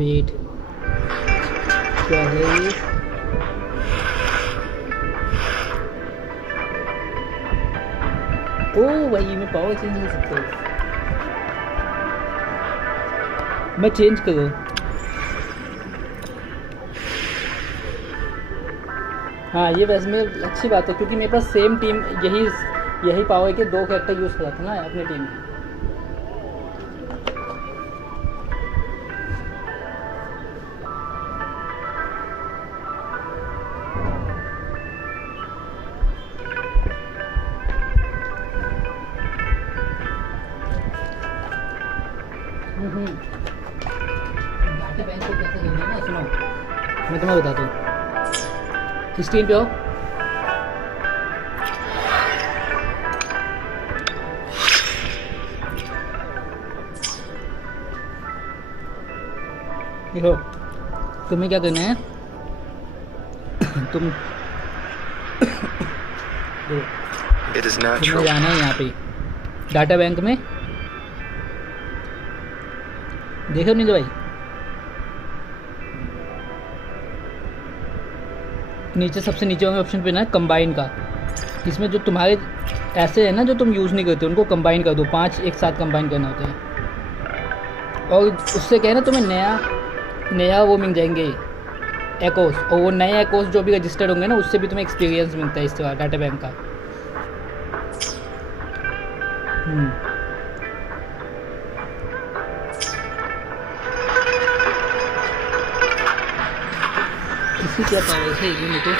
वेट क्या है ये ओ भाई मैं पावर चेंज कर सकता हूँ मैं चेंज करूँ हाँ ये वैसे में अच्छी बात है क्योंकि मेरे पास सेम टीम यही पावर के दो कैरेक्टर यूज़ करा था ना अपनी टीम में सुनो मैं तुम्हें बताता हूँ 16 पे हो देखो तुम्हें क्या करना है तुम It is तुम्हें natural. जाना है यहाँ पे डाटा बैंक में। देखो नहीं भाई, नीचे सबसे नीचे वाले ऑप्शन पे ना कंबाइन का, इसमें जो तुम्हारे ऐसे है ना जो तुम यूज़ नहीं करते उनको कंबाइन कर दो, 5 एक साथ कंबाइन करना होता है। और उससे क्या है ना तुम्हें नया वो मिल जाएंगे एकोस, और वो नए एकोस जो भी रजिस्टर्ड होंगे ना उससे भी तुम्हें एक्सपीरियंस मिलता है इस तरह डाटा बैंक का। इसी क्या पावर है ये तो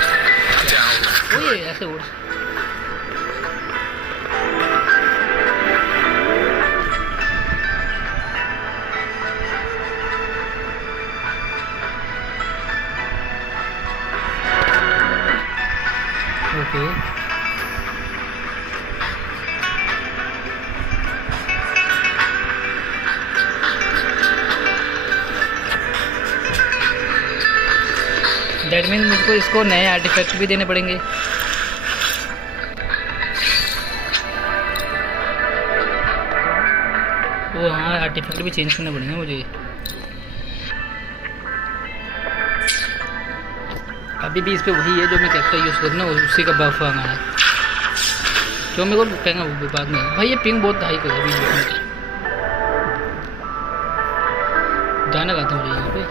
ओए ऐसे उड़ ओके। दैट मीन्स मुझको इसको नए आर्टिफैक्ट भी देने पड़ेंगे। वो हाँ आर्टिफैक्ट भी चेंज करने पड़ेंगे मुझे। अभी भी इस पे वही है जो मैं कैरेक्टर यूज़ करना उसी का बफ आना है, जो मेरे को कहना वो बाद में। भाई ये पिंग बहुत हाई कर अभी गाना गाता हूँ यहाँ पे।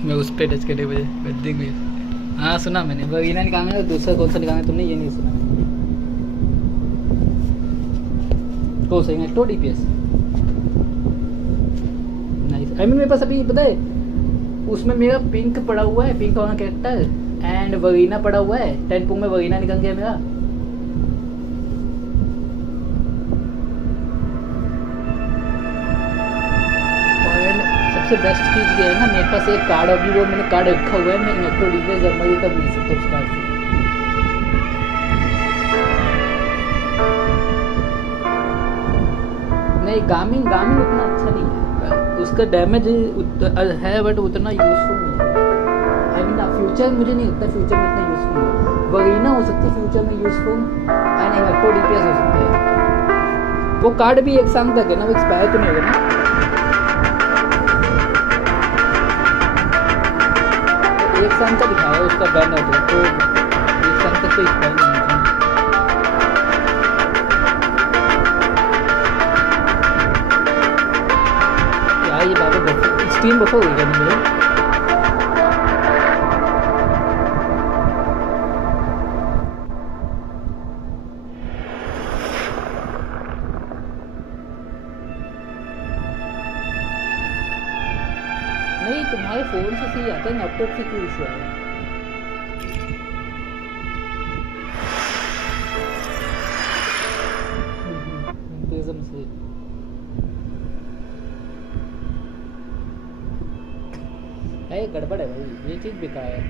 मैं उस पर टच करने वजह वेडिंग में हाँ सुना मैंने, वरीना निकालना है, दूसरा कौन सा निकालना है तुमने ये नहीं सुना मैंने। कौन सा है? 2 DPS नाइस। आई मीन मेरे पास अभी पता है उसमें मेरा पिंक पड़ा हुआ है, पिंक वाला कैरेक्टर एंड वरीना पड़ा हुआ है। 10 पुंग में वरीना निकल गया मेरा। सबसे बेस्ट चीज़ ये है ना मेरे पास एक कार्ड अभी वो मैंने कार्ड रखा हुआ है, मैं इलेक्ट्रो डिवाइस जर्मनी का मिल सकता हूँ उस कार्ड से। नहीं गामिंग उतना अच्छा नहीं है, उसका डैमेज है बट उतना यूजफुल नहीं है। आई मीन फ्यूचर मुझे नहीं लगता फ्यूचर में इतना यूजफुल है। वरीना हो सकती है फ्यूचर में यूजफुल एंड इलेक्ट्रो DPS हो सकता है। वो कार्ड भी 1 साल तक है ना, वो एक्सपायर तो नहीं होगा ना। एक साल का दिखाया उसका बैन है तो 1 साल तक तो एक्सपायर नहीं होगा। क्या ये बाबा स्क्रीन बफर हो गया नहीं मेरे। नहीं तुम्हारे फ़ोन से सही आता है, लैपटॉप से क्यों इशू आया? इंतज़ाम से है गड़बड़ है भाई, ये चीज़ बेकार है।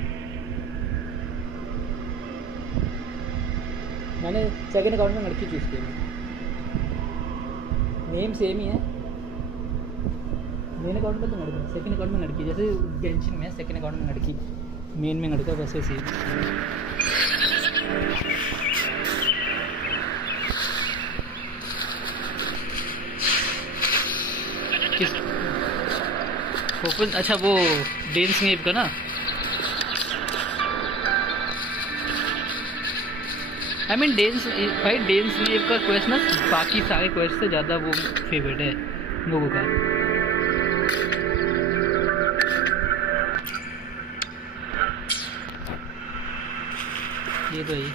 मैंने सेकंड अकाउंट में लड़की चूज़ की, नेम सेम ही है। मेन अकाउंट में तो लड़का, सेकंड अकाउंट में लड़की, जैसे गेंशिन में सेकंड अकाउंट में लड़की, मेन में लड़का, वैसे सेम। किस ओपन? अच्छा वो डेन स्नेप का ना। आई मीन भाई डेन स्नेप का क्वेस्ट ना बाकी सारे क्वेस्ट से ज़्यादा वो फेवरेट है लोगों का। ये तो ही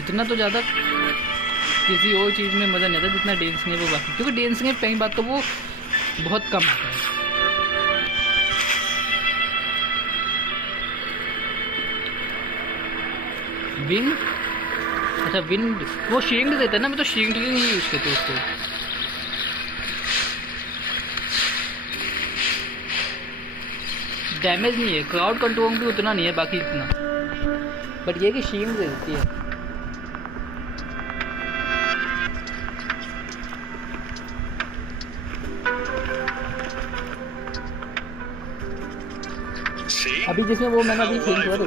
इतना तो ज़्यादा किसी और चीज़ में मज़ा नहीं आता जितना डेंस ने वो बाकी, क्योंकि डेंस ने कई बात तो वो बहुत कम आता है। विंग अच्छा अच्छा विंड वो शील्ड देता है ना, मैं तो शील्ड ही नहीं यूज़ करती उसको। डैमेज नहीं है, क्राउड कंट्रोल भी उतना नहीं है बाकी इतना, बट ये कि शील्ड दे देती है। अभी जिसमें वो मैंने अभी खेल हुआ था,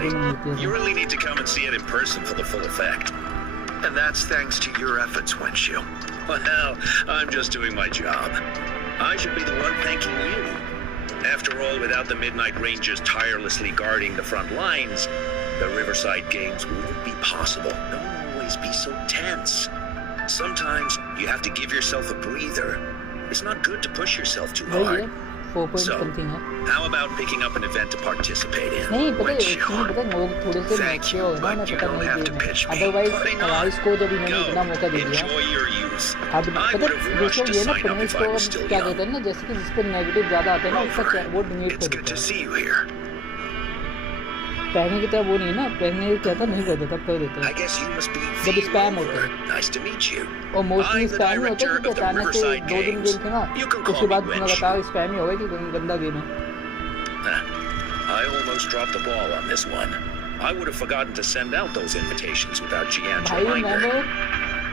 You really need to come and see it in person for the full effect. And that's thanks to your efforts, Wenshu. Well, I'm just doing my job. I should be the one thanking you. After all, without the Midnight Rangers tirelessly guarding the front lines, the Riverside Games wouldn't be possible. Don't always be so tense. Sometimes you have to give yourself a breather. It's not good to push yourself too hard. So, how about picking up an event to participate in? नहीं पता है, इसमें पता है लोग थोड़े से mature हो ना, मैं पता नहीं देना, अदरवाइज हवाई को जब इन्होंने इतना मौका दे दिया। अब पता है दोस्तों ये ना पनिश को क्या कहते हैं ना, जैसे कि जिस पर नेगेटिव ज़्यादा आते हैं ना उसका वो डिलीट कर देता है। पहले की तरह वो नहीं है ना, पहले क्या था नहीं कर देता, कर देता है जब स्पैम होता है, और मोस्टली स्पैम ही होता है क्योंकि अचानक से 2 दिन गेम थे ना, उसके बाद लगातार स्पैम ही होगा कि गंदा गेम है। I almost dropped the ball on this one. I would have forgotten to send out those invitations without Jian's reminder.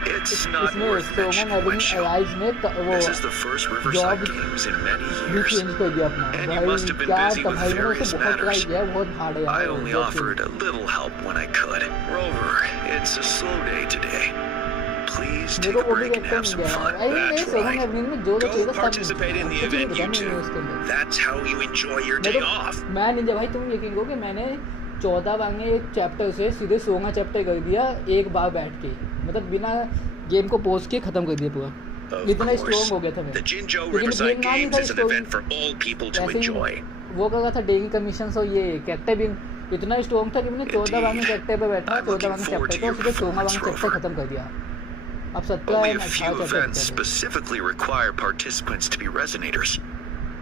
It's not worth mentioning, Wenshu. This is the first Riverside Games in many years, and you must have been busy with various matters. I only offered a little help when I could. Rover, it's a slow day today. Please take a break and have some fun. That's right. Go participate in the event, you two. That's how you enjoy your day off. मैं Ninja भाई, तुम यकीन करो कि मैंने 14 वांगे एक chapter से सीधे 16वां चैप्टर कर दिया एक बार बैठ के, मतलब बिना गेम को पॉज के खत्म कर दिया पूरा, इतना स्ट्रॉन्ग हो गया था मैं। The Jinzhou Riverside Games is an event for all people to enjoy. वो क्या था डेली कमीशंस और ये कहते भी इतना स्ट्रॉन्ग था कि मैंने 14 वांगे चैप्टर पे बैठा, 14 वांगे चैप्टर को सीधे 16वां वांगे चैप्टर खत्म कर दिया। अब 17 Only a few events specifically require participants to be resonators.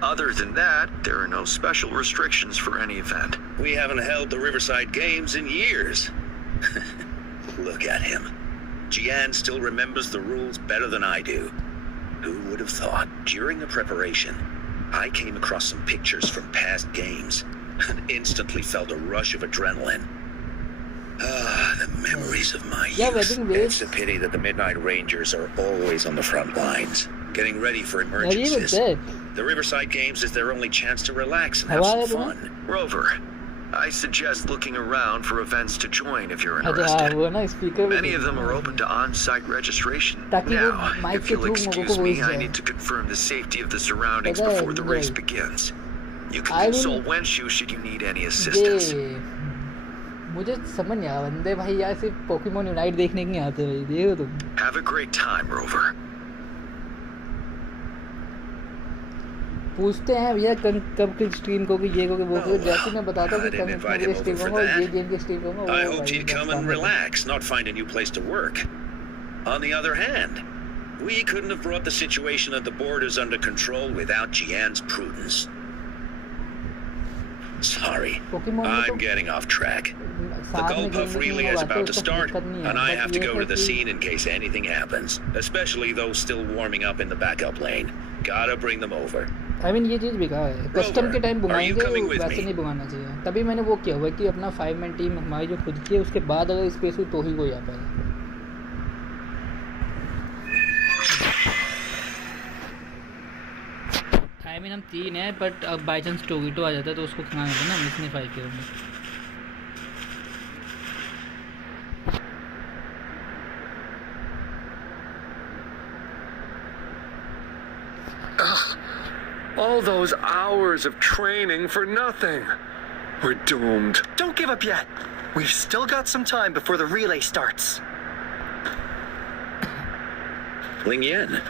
Other than that, there are no special restrictions for any event. We haven't held the Riverside Games in years. Look at him. Jian still remembers the rules better than I do. Who would have thought? During the preparation, I came across some pictures from past games and instantly felt a rush of adrenaline. Ah, the memories of my youth. It's a pity that the Midnight Rangers are always on the front lines, getting ready for emergencies. The Riverside Games is their only chance to relax and have some fun. Rover, I suggest looking around for events to join if you're interested. Many of them are open to on-site registration. Now, if you'll excuse me, I need to confirm the safety of the surroundings before the race begins. You can consult Wenshu should you need any assistance. मुझे समझ नहीं आया बंदे भाई यार, सिर्फ Pokemon unite देखने के नहीं आते भाई, देखो तुम। Have a great time, Rover. पूछते हैं भैया कब की स्ट्रीम को, ये को वो को, जैसे मैं बताता हूँ कि कब की स्ट्रीम होगा, ये गेम की स्ट्रीम होगा। I hoped he'd come and relax, not find a new place to work. On the other hand, we couldn't have brought the situation at the borders under control without Jian's prudence. Sorry, I'm getting off track. The Gulpuff relay is about to start, and I have to go to the scene in case anything happens, especially those still warming up in the backup lane. Gotta bring them over. I mean ये चीज़ बेकार है, custom के time बुलाएंगे, वैसे नहीं बुलाना चाहिए। तभी मैंने वो किया हुआ कि अपना 5 मैन टीम हमारी जो खुद की है, उसके बाद अगर स्पेस हुई तो ही कोई आ पाएगा। I mean हम 3 हैं, बट अब बाई चांस टोगीटो आ जाता है तो उसको खिलाना था ना, मिस नहीं 5 के में। All those hours of training for nothing. We're doomed. Don't give up yet. We've still got some time before the relay starts. Ling Yan,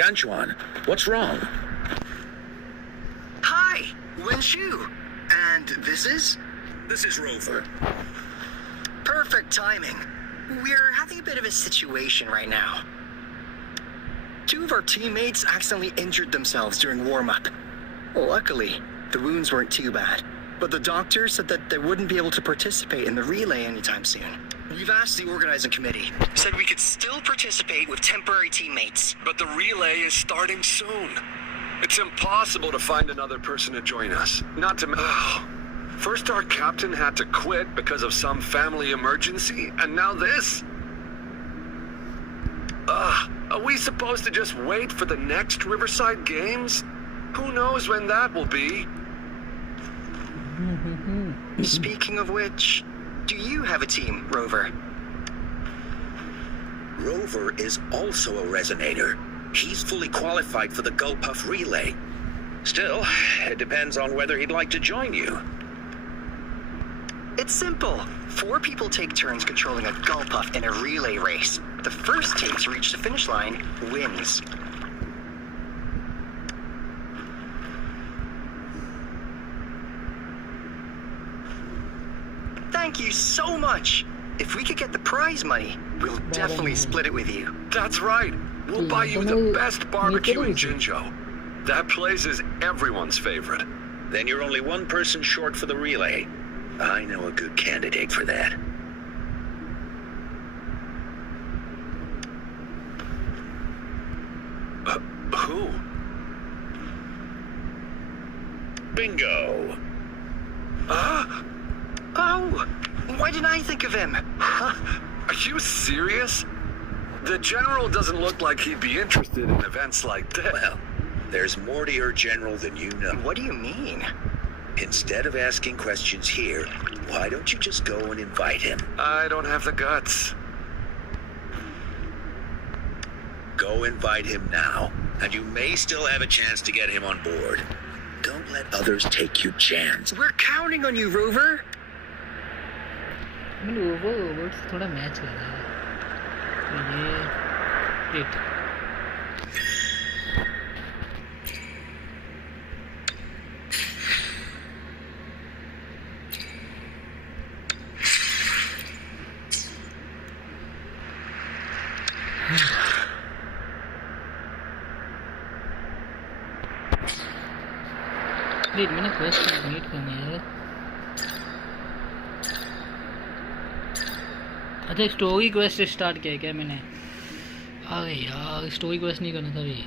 Ganchuan, what's wrong? Hi, Wenshu. And this is? This is Rover. Perfect timing. We're having a bit of a situation right now. 2 of our teammates accidentally injured themselves during warm-up. Luckily, the wounds weren't too bad, but the doctor said that they wouldn't be able to participate in the relay anytime soon. We've asked the organizing committee. Said we could still participate with temporary teammates. But the relay is starting soon. It's impossible to find another person to join us. Not to First our captain had to quit because of some family emergency, and now this? Are we supposed to just wait for the next Riverside Games? Who knows when that will be? Speaking of which, do you have a team, Rover? Rover is also a resonator. He's fully qualified for the Gulpuff Relay. Still, it depends on whether he'd like to join you. It's simple. 4 people take turns controlling a Gulpuff in a relay race. The first team to reach the finish line wins. Thank you so much. If we could get the prize money, we'll definitely split it with you. That's right. We'll buy you the best barbecue in Jinzhou. That place is everyone's favorite. Then you're only one person short for the relay. I know a good candidate for that. Who? Bingo! Oh! Why didn't I think of him? Are you serious? The general doesn't look like he'd be interested in events like this. Well, there's more to your general than you know. What do you mean? Instead of asking questions here, why don't you just go and invite him? I don't have the guts. Go invite him now, and you may still have a chance to get him on board. Don't let others take your chance. We're counting on you, Rover. मैंने over से थोड़ा match कर रहा है तो ये date date मैंने question submit करना है अच्छा स्टोरी क्वेस्ट स्टार्ट किया क्या मैंने अरे यार स्टोरी क्वेस्ट नहीं करना था अभी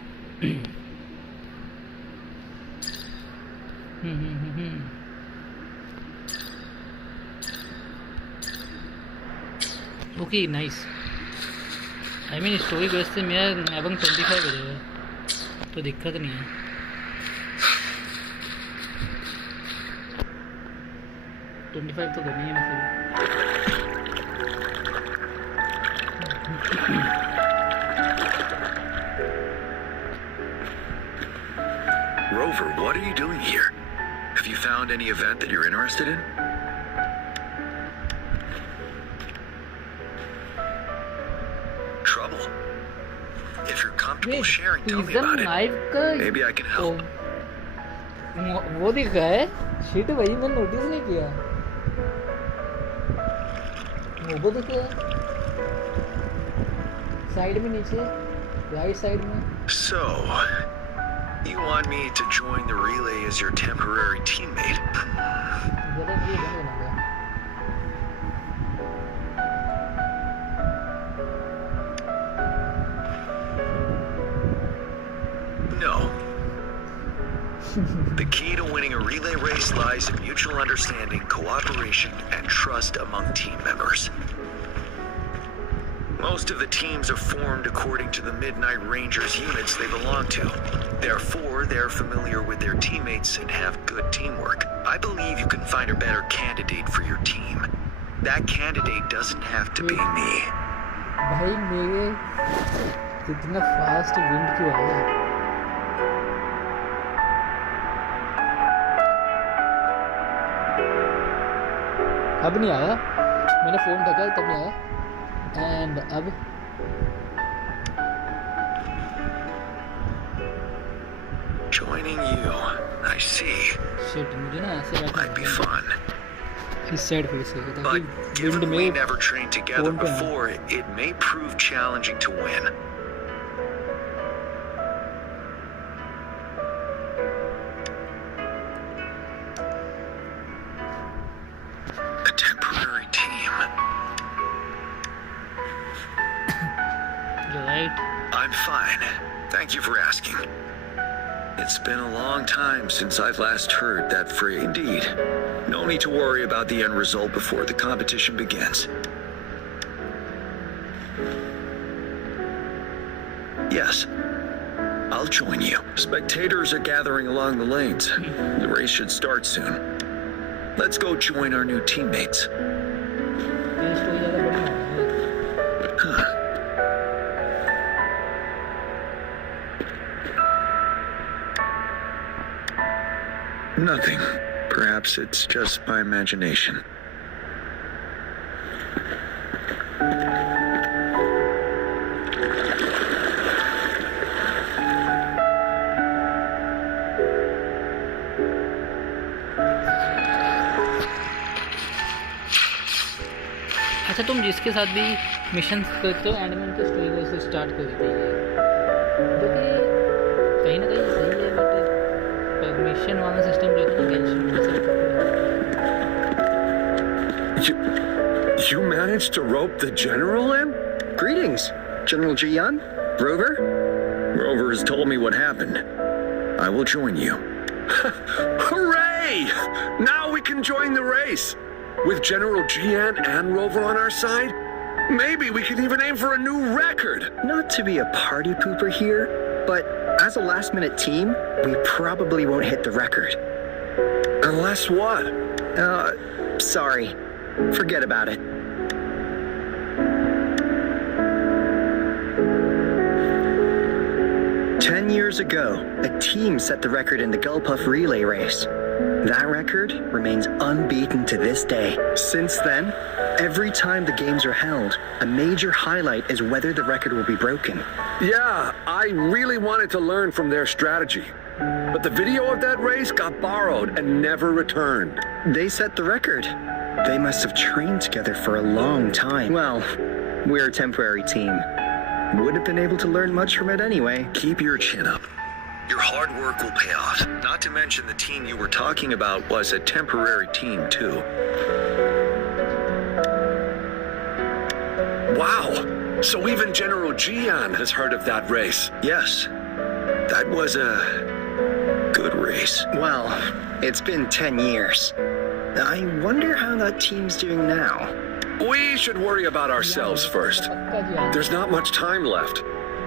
okay nice I mean story quest से मेरा एवं 25 हो जाएगा तो दिक्कत नहीं है तो करनी है मतलब Rover, what are you doing here? Have you found any event that you're interested in? Trouble? If you're comfortable sharing, tell me about it. Maybe I can help. वो दिख रहा है शीट भाई मैंने नोटिस नहीं किया वो दिख रहा है साइड में नीचे राइट साइड में So, you want me to join the relay as your temporary teammate? No. The key to winning a relay race lies in mutual understanding, cooperation, and trust among team members. Most of the teams are formed according to the Midnight Rangers units they belong to. Therefore, they're familiar with their teammates and have good teamwork. I believe you can find a better candidate for your team. That candidate doesn't have to be me. भाई मेरे कितना fast wind क्यों आ रहा है अब नहीं आया मैंने फ़ोन ढका तब नहीं आया एंड अब Joining you, I see. Shit मुझे ना ऐसे Might be fun. इस साइड फिर से But given we never trained together before, it may prove challenging to win. A temporary team. fine. Thank you for asking. It's been a long time since I've last heard that phrase. Indeed. No need to worry about the end result before the competition begins. Yes. I'll join you. Spectators are gathering along the lanes. The race should start soon. Let's go join our new teammates. Huh. Nothing. Perhaps it's just my imagination. अच्छा तुम जिसके साथ भी mission करते हो and में उनकी story को से स्टार्ट कर देती है, जो कि कहीं ना कहीं सही है, बट मिशन वाला सिस्टम जो है ना tension You managed to rope the general in? Greetings, General Jian. Rover? Rover has told me what happened. I will join you. Hooray! Now we can join the race. With General Jian and Rover on our side, maybe we can even aim for a new record. Not to be a party pooper here, but as a last-minute team, we probably won't hit the record. Unless what? Sorry. Forget about it. Ten years ago, a team set the record in the Gulpuff relay race. That record remains unbeaten to this day. Since then, every time the games are held, a major highlight is whether the record will be broken. Yeah, I really wanted to learn from their strategy. But the video of that race got borrowed and never returned. They set the record. They must have trained together for a long time. Well, we're a temporary team. Would have been able to learn much from it anyway. Keep your chin up. Your hard work will pay off. Not to mention the team you were talking about was a temporary team, too. Wow! So even General Jian has heard of that race. Yes. That was a good race. Well, it's been 10 years. I wonder how that team's doing now. We should worry about ourselves first. There's not much time left,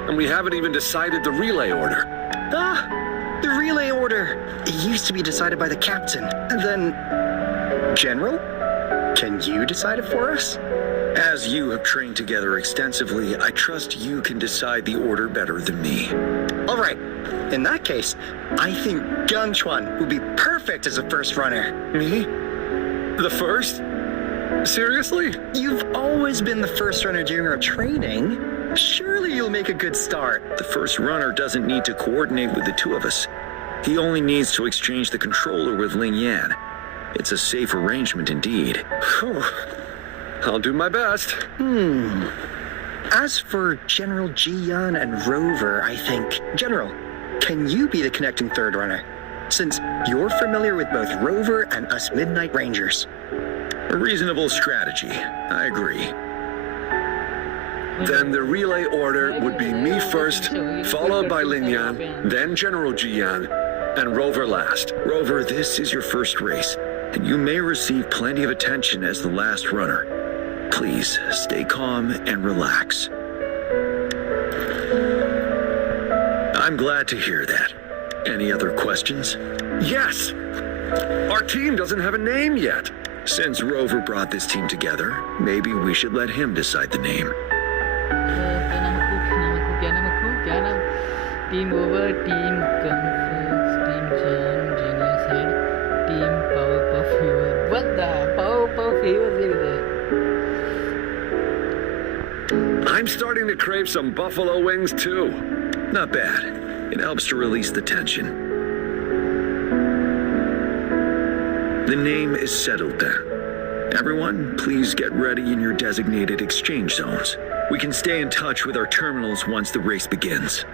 and we haven't even decided the relay order. The relay order. It used to be decided by the captain. And then... General? Can you decide it for us? As you have trained together extensively, I trust you can decide the order better than me. All right. In that case, I think Gangchuan would be perfect as a first runner. Me? The first? Seriously? You've always been the first runner during our training. Surely you'll make a good start. The first runner doesn't need to coordinate with the two of us. He only needs to exchange the controller with Ling Yan. It's a safe arrangement indeed. I'll do my best. As for General Jian and Rover, I think... General, can you be the connecting third runner? Since you're familiar with both Rover and us Midnight Rangers. A reasonable strategy. I agree. Then the relay order would be me first, followed by Ling Yan, then General Jian, and Rover last. Rover, this is your first race, and you may receive plenty of attention as the last runner. Please, stay calm and relax. I'm glad to hear that. Any other questions? Yes! Our team doesn't have a name yet. Since Rover brought this team together, maybe we should let him decide the name. Team Over, Team Confess, Team Jam, Genius Head, Team Powerpuff Hero. What the Powerpuff Hero is that? I'm starting to crave some buffalo wings too. Not bad. It helps to release the tension. The name is settled then. Everyone, please get ready in your designated exchange zones. We can stay in touch with our terminals once the race begins.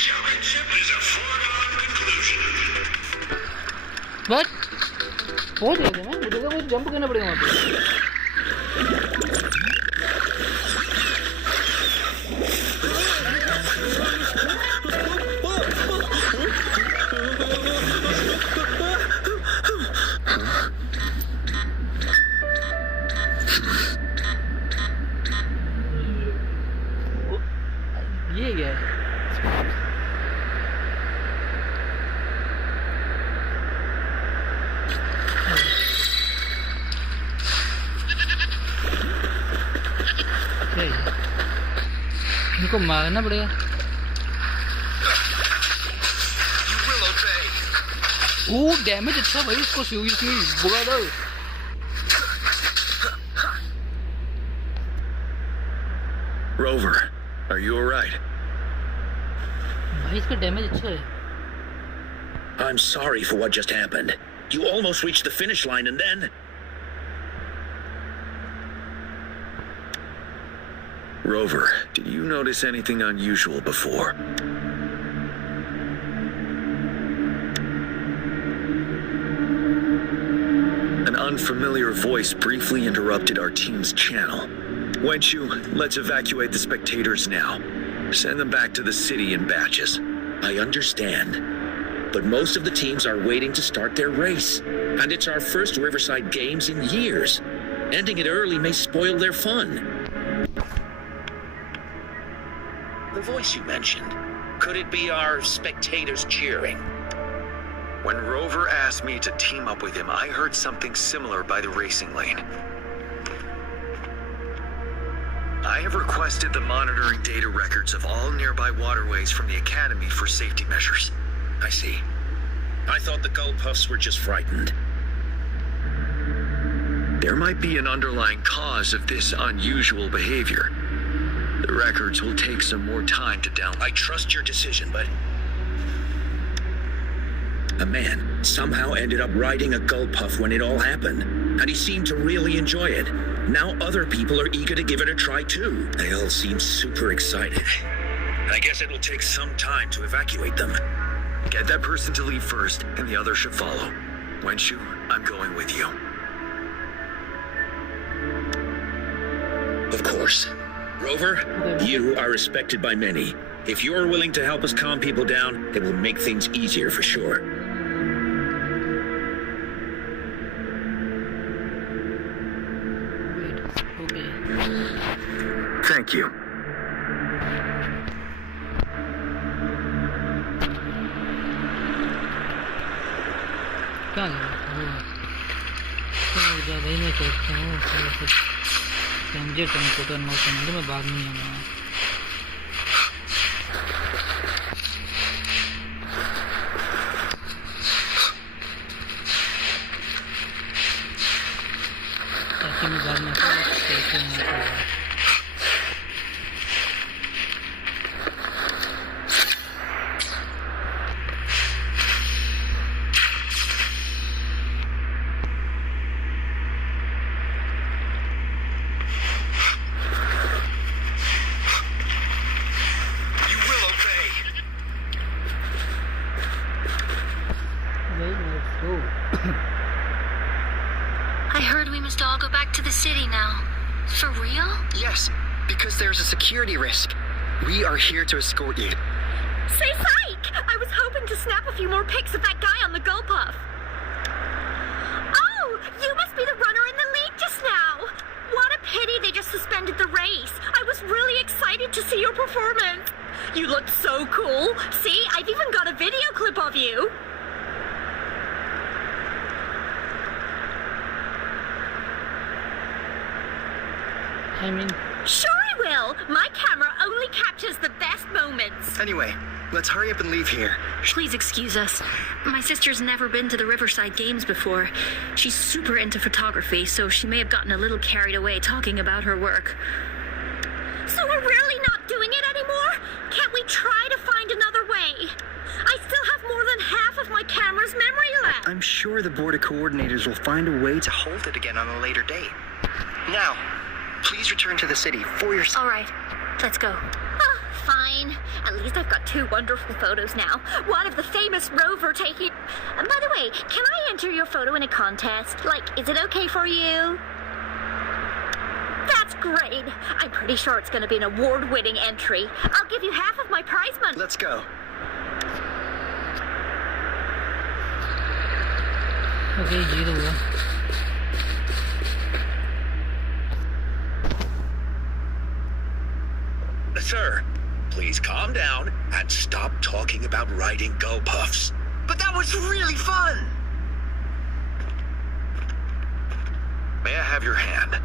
championship is a foregone conclusion. But बहुत गया था मैं मुझे कुछ jump करना पड़ेगा वहाँ पे ये क्या है इनको मारना पड़ेगा ओ डैमेज अच्छा भाई इसको सीरियसली बुरा दो Rover, are you alright? भाई इसका डैमेज अच्छा है I'm sorry for what just happened. You almost reached the finish line and then... Rover, did you notice anything unusual before? An unfamiliar voice briefly interrupted our team's channel. Wenchu, let's evacuate the spectators now. Send them back to the city in batches. I understand. But most of the teams are waiting to start their race. And it's our first Riverside Games in years. Ending it early may spoil their fun. The voice you mentioned, could it be our spectators cheering? When Rover asked me to team up with him, I heard something similar by the racing lane. I have requested the monitoring data records of all nearby waterways from the Academy for safety measures. I see. I thought the Gull Puffs were just frightened. There might be an underlying cause of this unusual behavior. The records will take some more time to download. I trust your decision, but... A man somehow ended up riding a Gull Puff when it all happened, and he seemed to really enjoy it. Now other people are eager to give it a try too. They all seem super excited. I guess it will take some time to evacuate them. Get that person to leave first, and the others should follow. Wenchu, I'm going with you. Of course. Rover, you are respected by many. If you're willing to help us calm people down, it will make things easier for sure. Thank you. क्या ज़्यादा ही मैं सोचता हूँ समझे तुमको तो नौ समझे मैं बाद में आऊँगा ताकि मैं बाद में I heard we must all go back to the city now. For real? Yes, because there's a security risk. We are here to escort you. Say psych! I was hoping to snap a few more pics of that guy on the Gull Puff. Oh, you must be the runner in the lead just now. What a pity they just suspended the race. I was really excited to see your performance. You looked so cool. See, I've even got a video clip of you. I mean... Sure I will! My camera only captures the best moments. Anyway, let's hurry up and leave here. Please excuse us. My sister's never been to the Riverside Games before. She's super into photography, so she may have gotten a little carried away talking about her work. So we're really not doing it anymore? Can't we try to find another way? I still have more than half of my camera's memory left. I'm sure the board of coordinators will find a way to hold it again on a later date. Now, please return to the city for yourself. All right, let's go. Fine. At least I've got 2 wonderful photos now. One of the famous rover taking... And by the way, can I enter your photo in a contest? Like, is it okay for you? That's great. I'm pretty sure it's going to be an award-winning entry. I'll give you half of my prize money. Let's go. Okay, ये तो हुआ. Sir, please calm down and stop talking about riding gull puffs. But that was really fun! May I have your hand?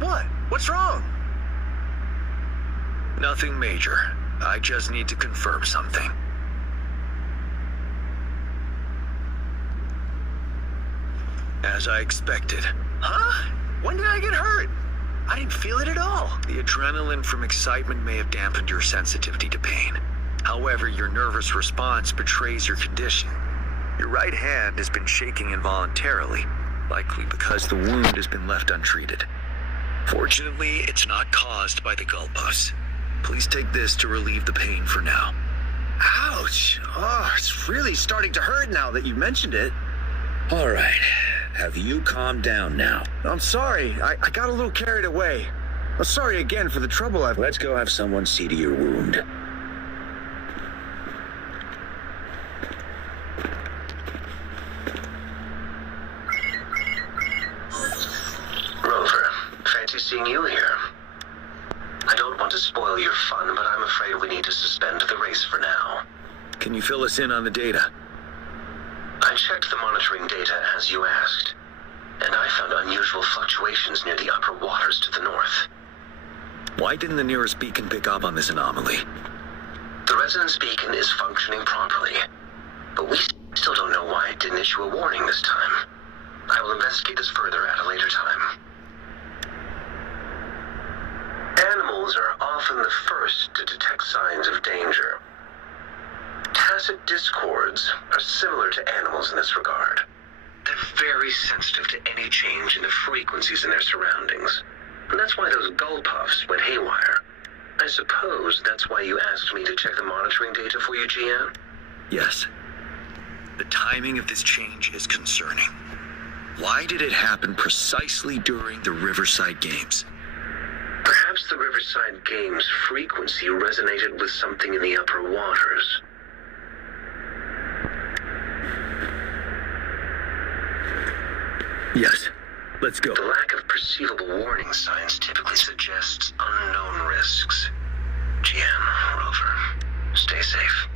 What? What's wrong? Nothing major. I just need to confirm something. As I expected. Huh? When did I get hurt? I didn't feel it at all. The adrenaline from excitement may have dampened your sensitivity to pain. However, your nervous response betrays your condition. Your right hand has been shaking involuntarily, likely because the wound has been left untreated. Fortunately, it's not caused by the gull puffs. Please take this to relieve the pain for now. Ouch! Oh, it's really starting to hurt now that you mentioned it. All right. Have you calmed down now? I'm sorry. I got a little carried away. I'm sorry again for the trouble I've... Let's go have someone see to your wound. Rover, fancy seeing you here. I don't want to spoil your fun, but I'm afraid we need to suspend the race for now. Can you fill us in on the data? I checked the monitoring data as you asked, and I found unusual fluctuations near the upper waters to the north. Why didn't the nearest beacon pick up on this anomaly? The resonance beacon is functioning properly, but we still don't know why it didn't issue a warning this time. I will investigate this further at a later time. Animals are often the first to detect signs of danger. Tacit discords are similar to animals in this regard. They're very sensitive to any change in the frequencies in their surroundings. And that's why those gull puffs went haywire. I suppose that's why you asked me to check the monitoring data for you, GM? Yes. The timing of this change is concerning. Why did it happen precisely during the Riverside Games? Perhaps the Riverside Games' frequency resonated with something in the upper waters. Yes. Let's go. The lack of perceivable warning signs typically suggests unknown risks. GM, Rover, stay safe.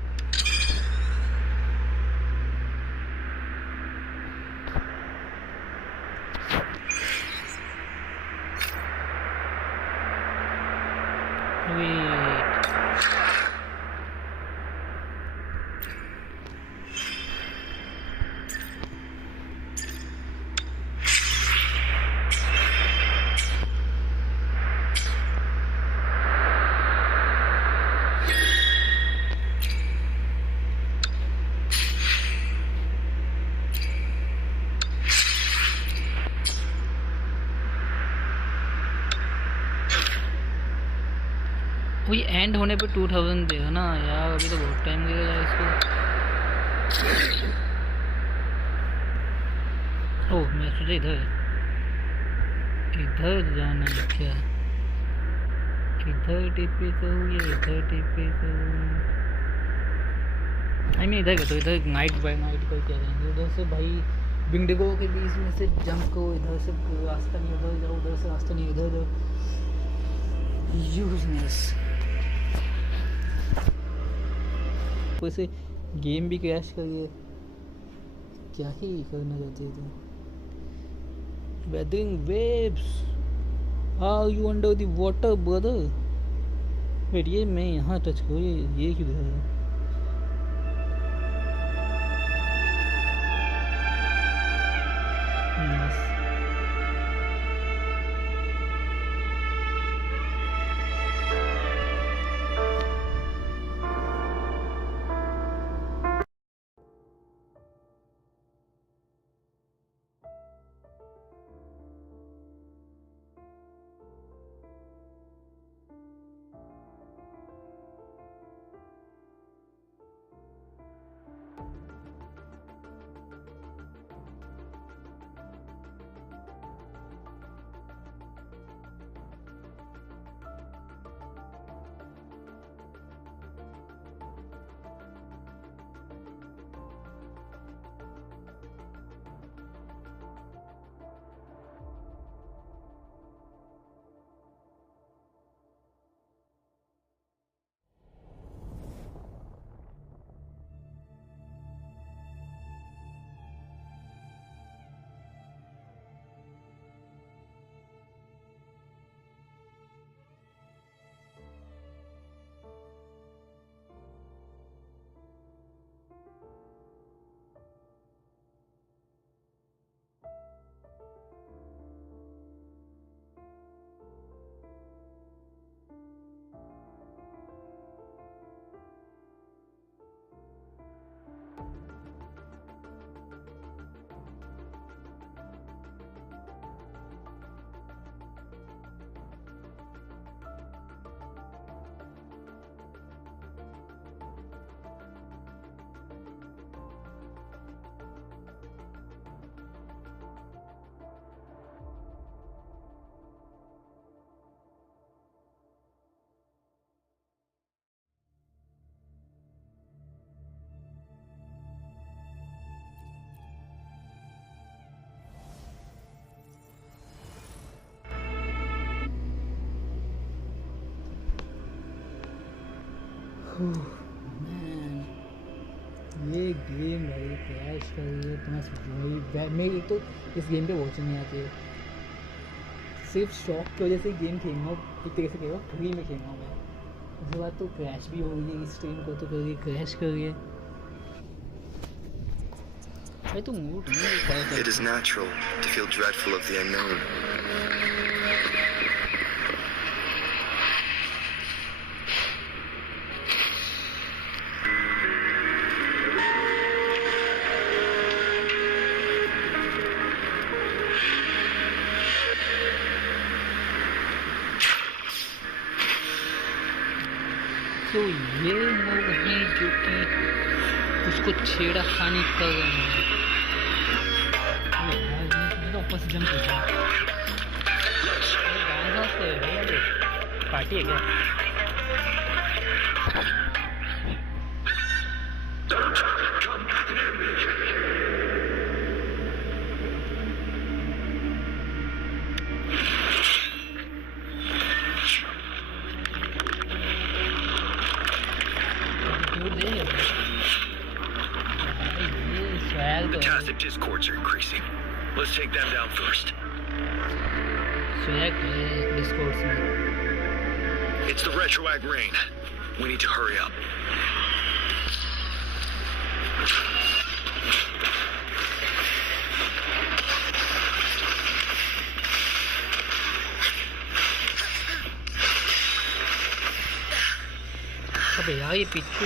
वही and होने पे 2000 देगा ना यार, अभी तो बहुत time लगेगा इसको. ओह मैं सोचा इधर जाना है क्या. इधर टिपे करूँ या इधर टिपे करूँ. आई मीन इधर का तो इधर नाइट बाय नाइट कर क्या जाएंगे. उधर से भाई बिंडिगो के बीच में से जंप को, इधर से रास्ता नहीं, उधर जाओ, उधर से रास्ता नहीं, इधर जाओ. यूजनेस. वैसे गेम भी क्रैश कर गया. क्या ही करना चाहते थे. Wuthering Waves, are you under the water, brother? Wait ये मैं यहाँ टच करूँ, ये किधर है. ये गेम भाई क्रैश कर रही है, तुम्हें भाई मेरी तो इस गेम पे वॉचिंग नहीं आती है, सिर्फ शौक की वजह से गेम खेलना हूँ, एक तरीके से कह फ्री में खेलना हूँ मैं। उसके बाद तो क्रैश भी हो रही है, इस स्ट्रीम को तो कर रही है, क्रैश कर रही है भाई। तो मूड नहीं। It is natural to feel dreadful of the unknown. तो ये लोग हैं जो कि उसको छेड़खानी कर रहे हैं। ऊपर से जंप कर पार्टी है क्या? The tacit discords are increasing. Let's take them down first. Swag discords में. It's the retroag rain. We need to hurry up. अबे यार ये पीछे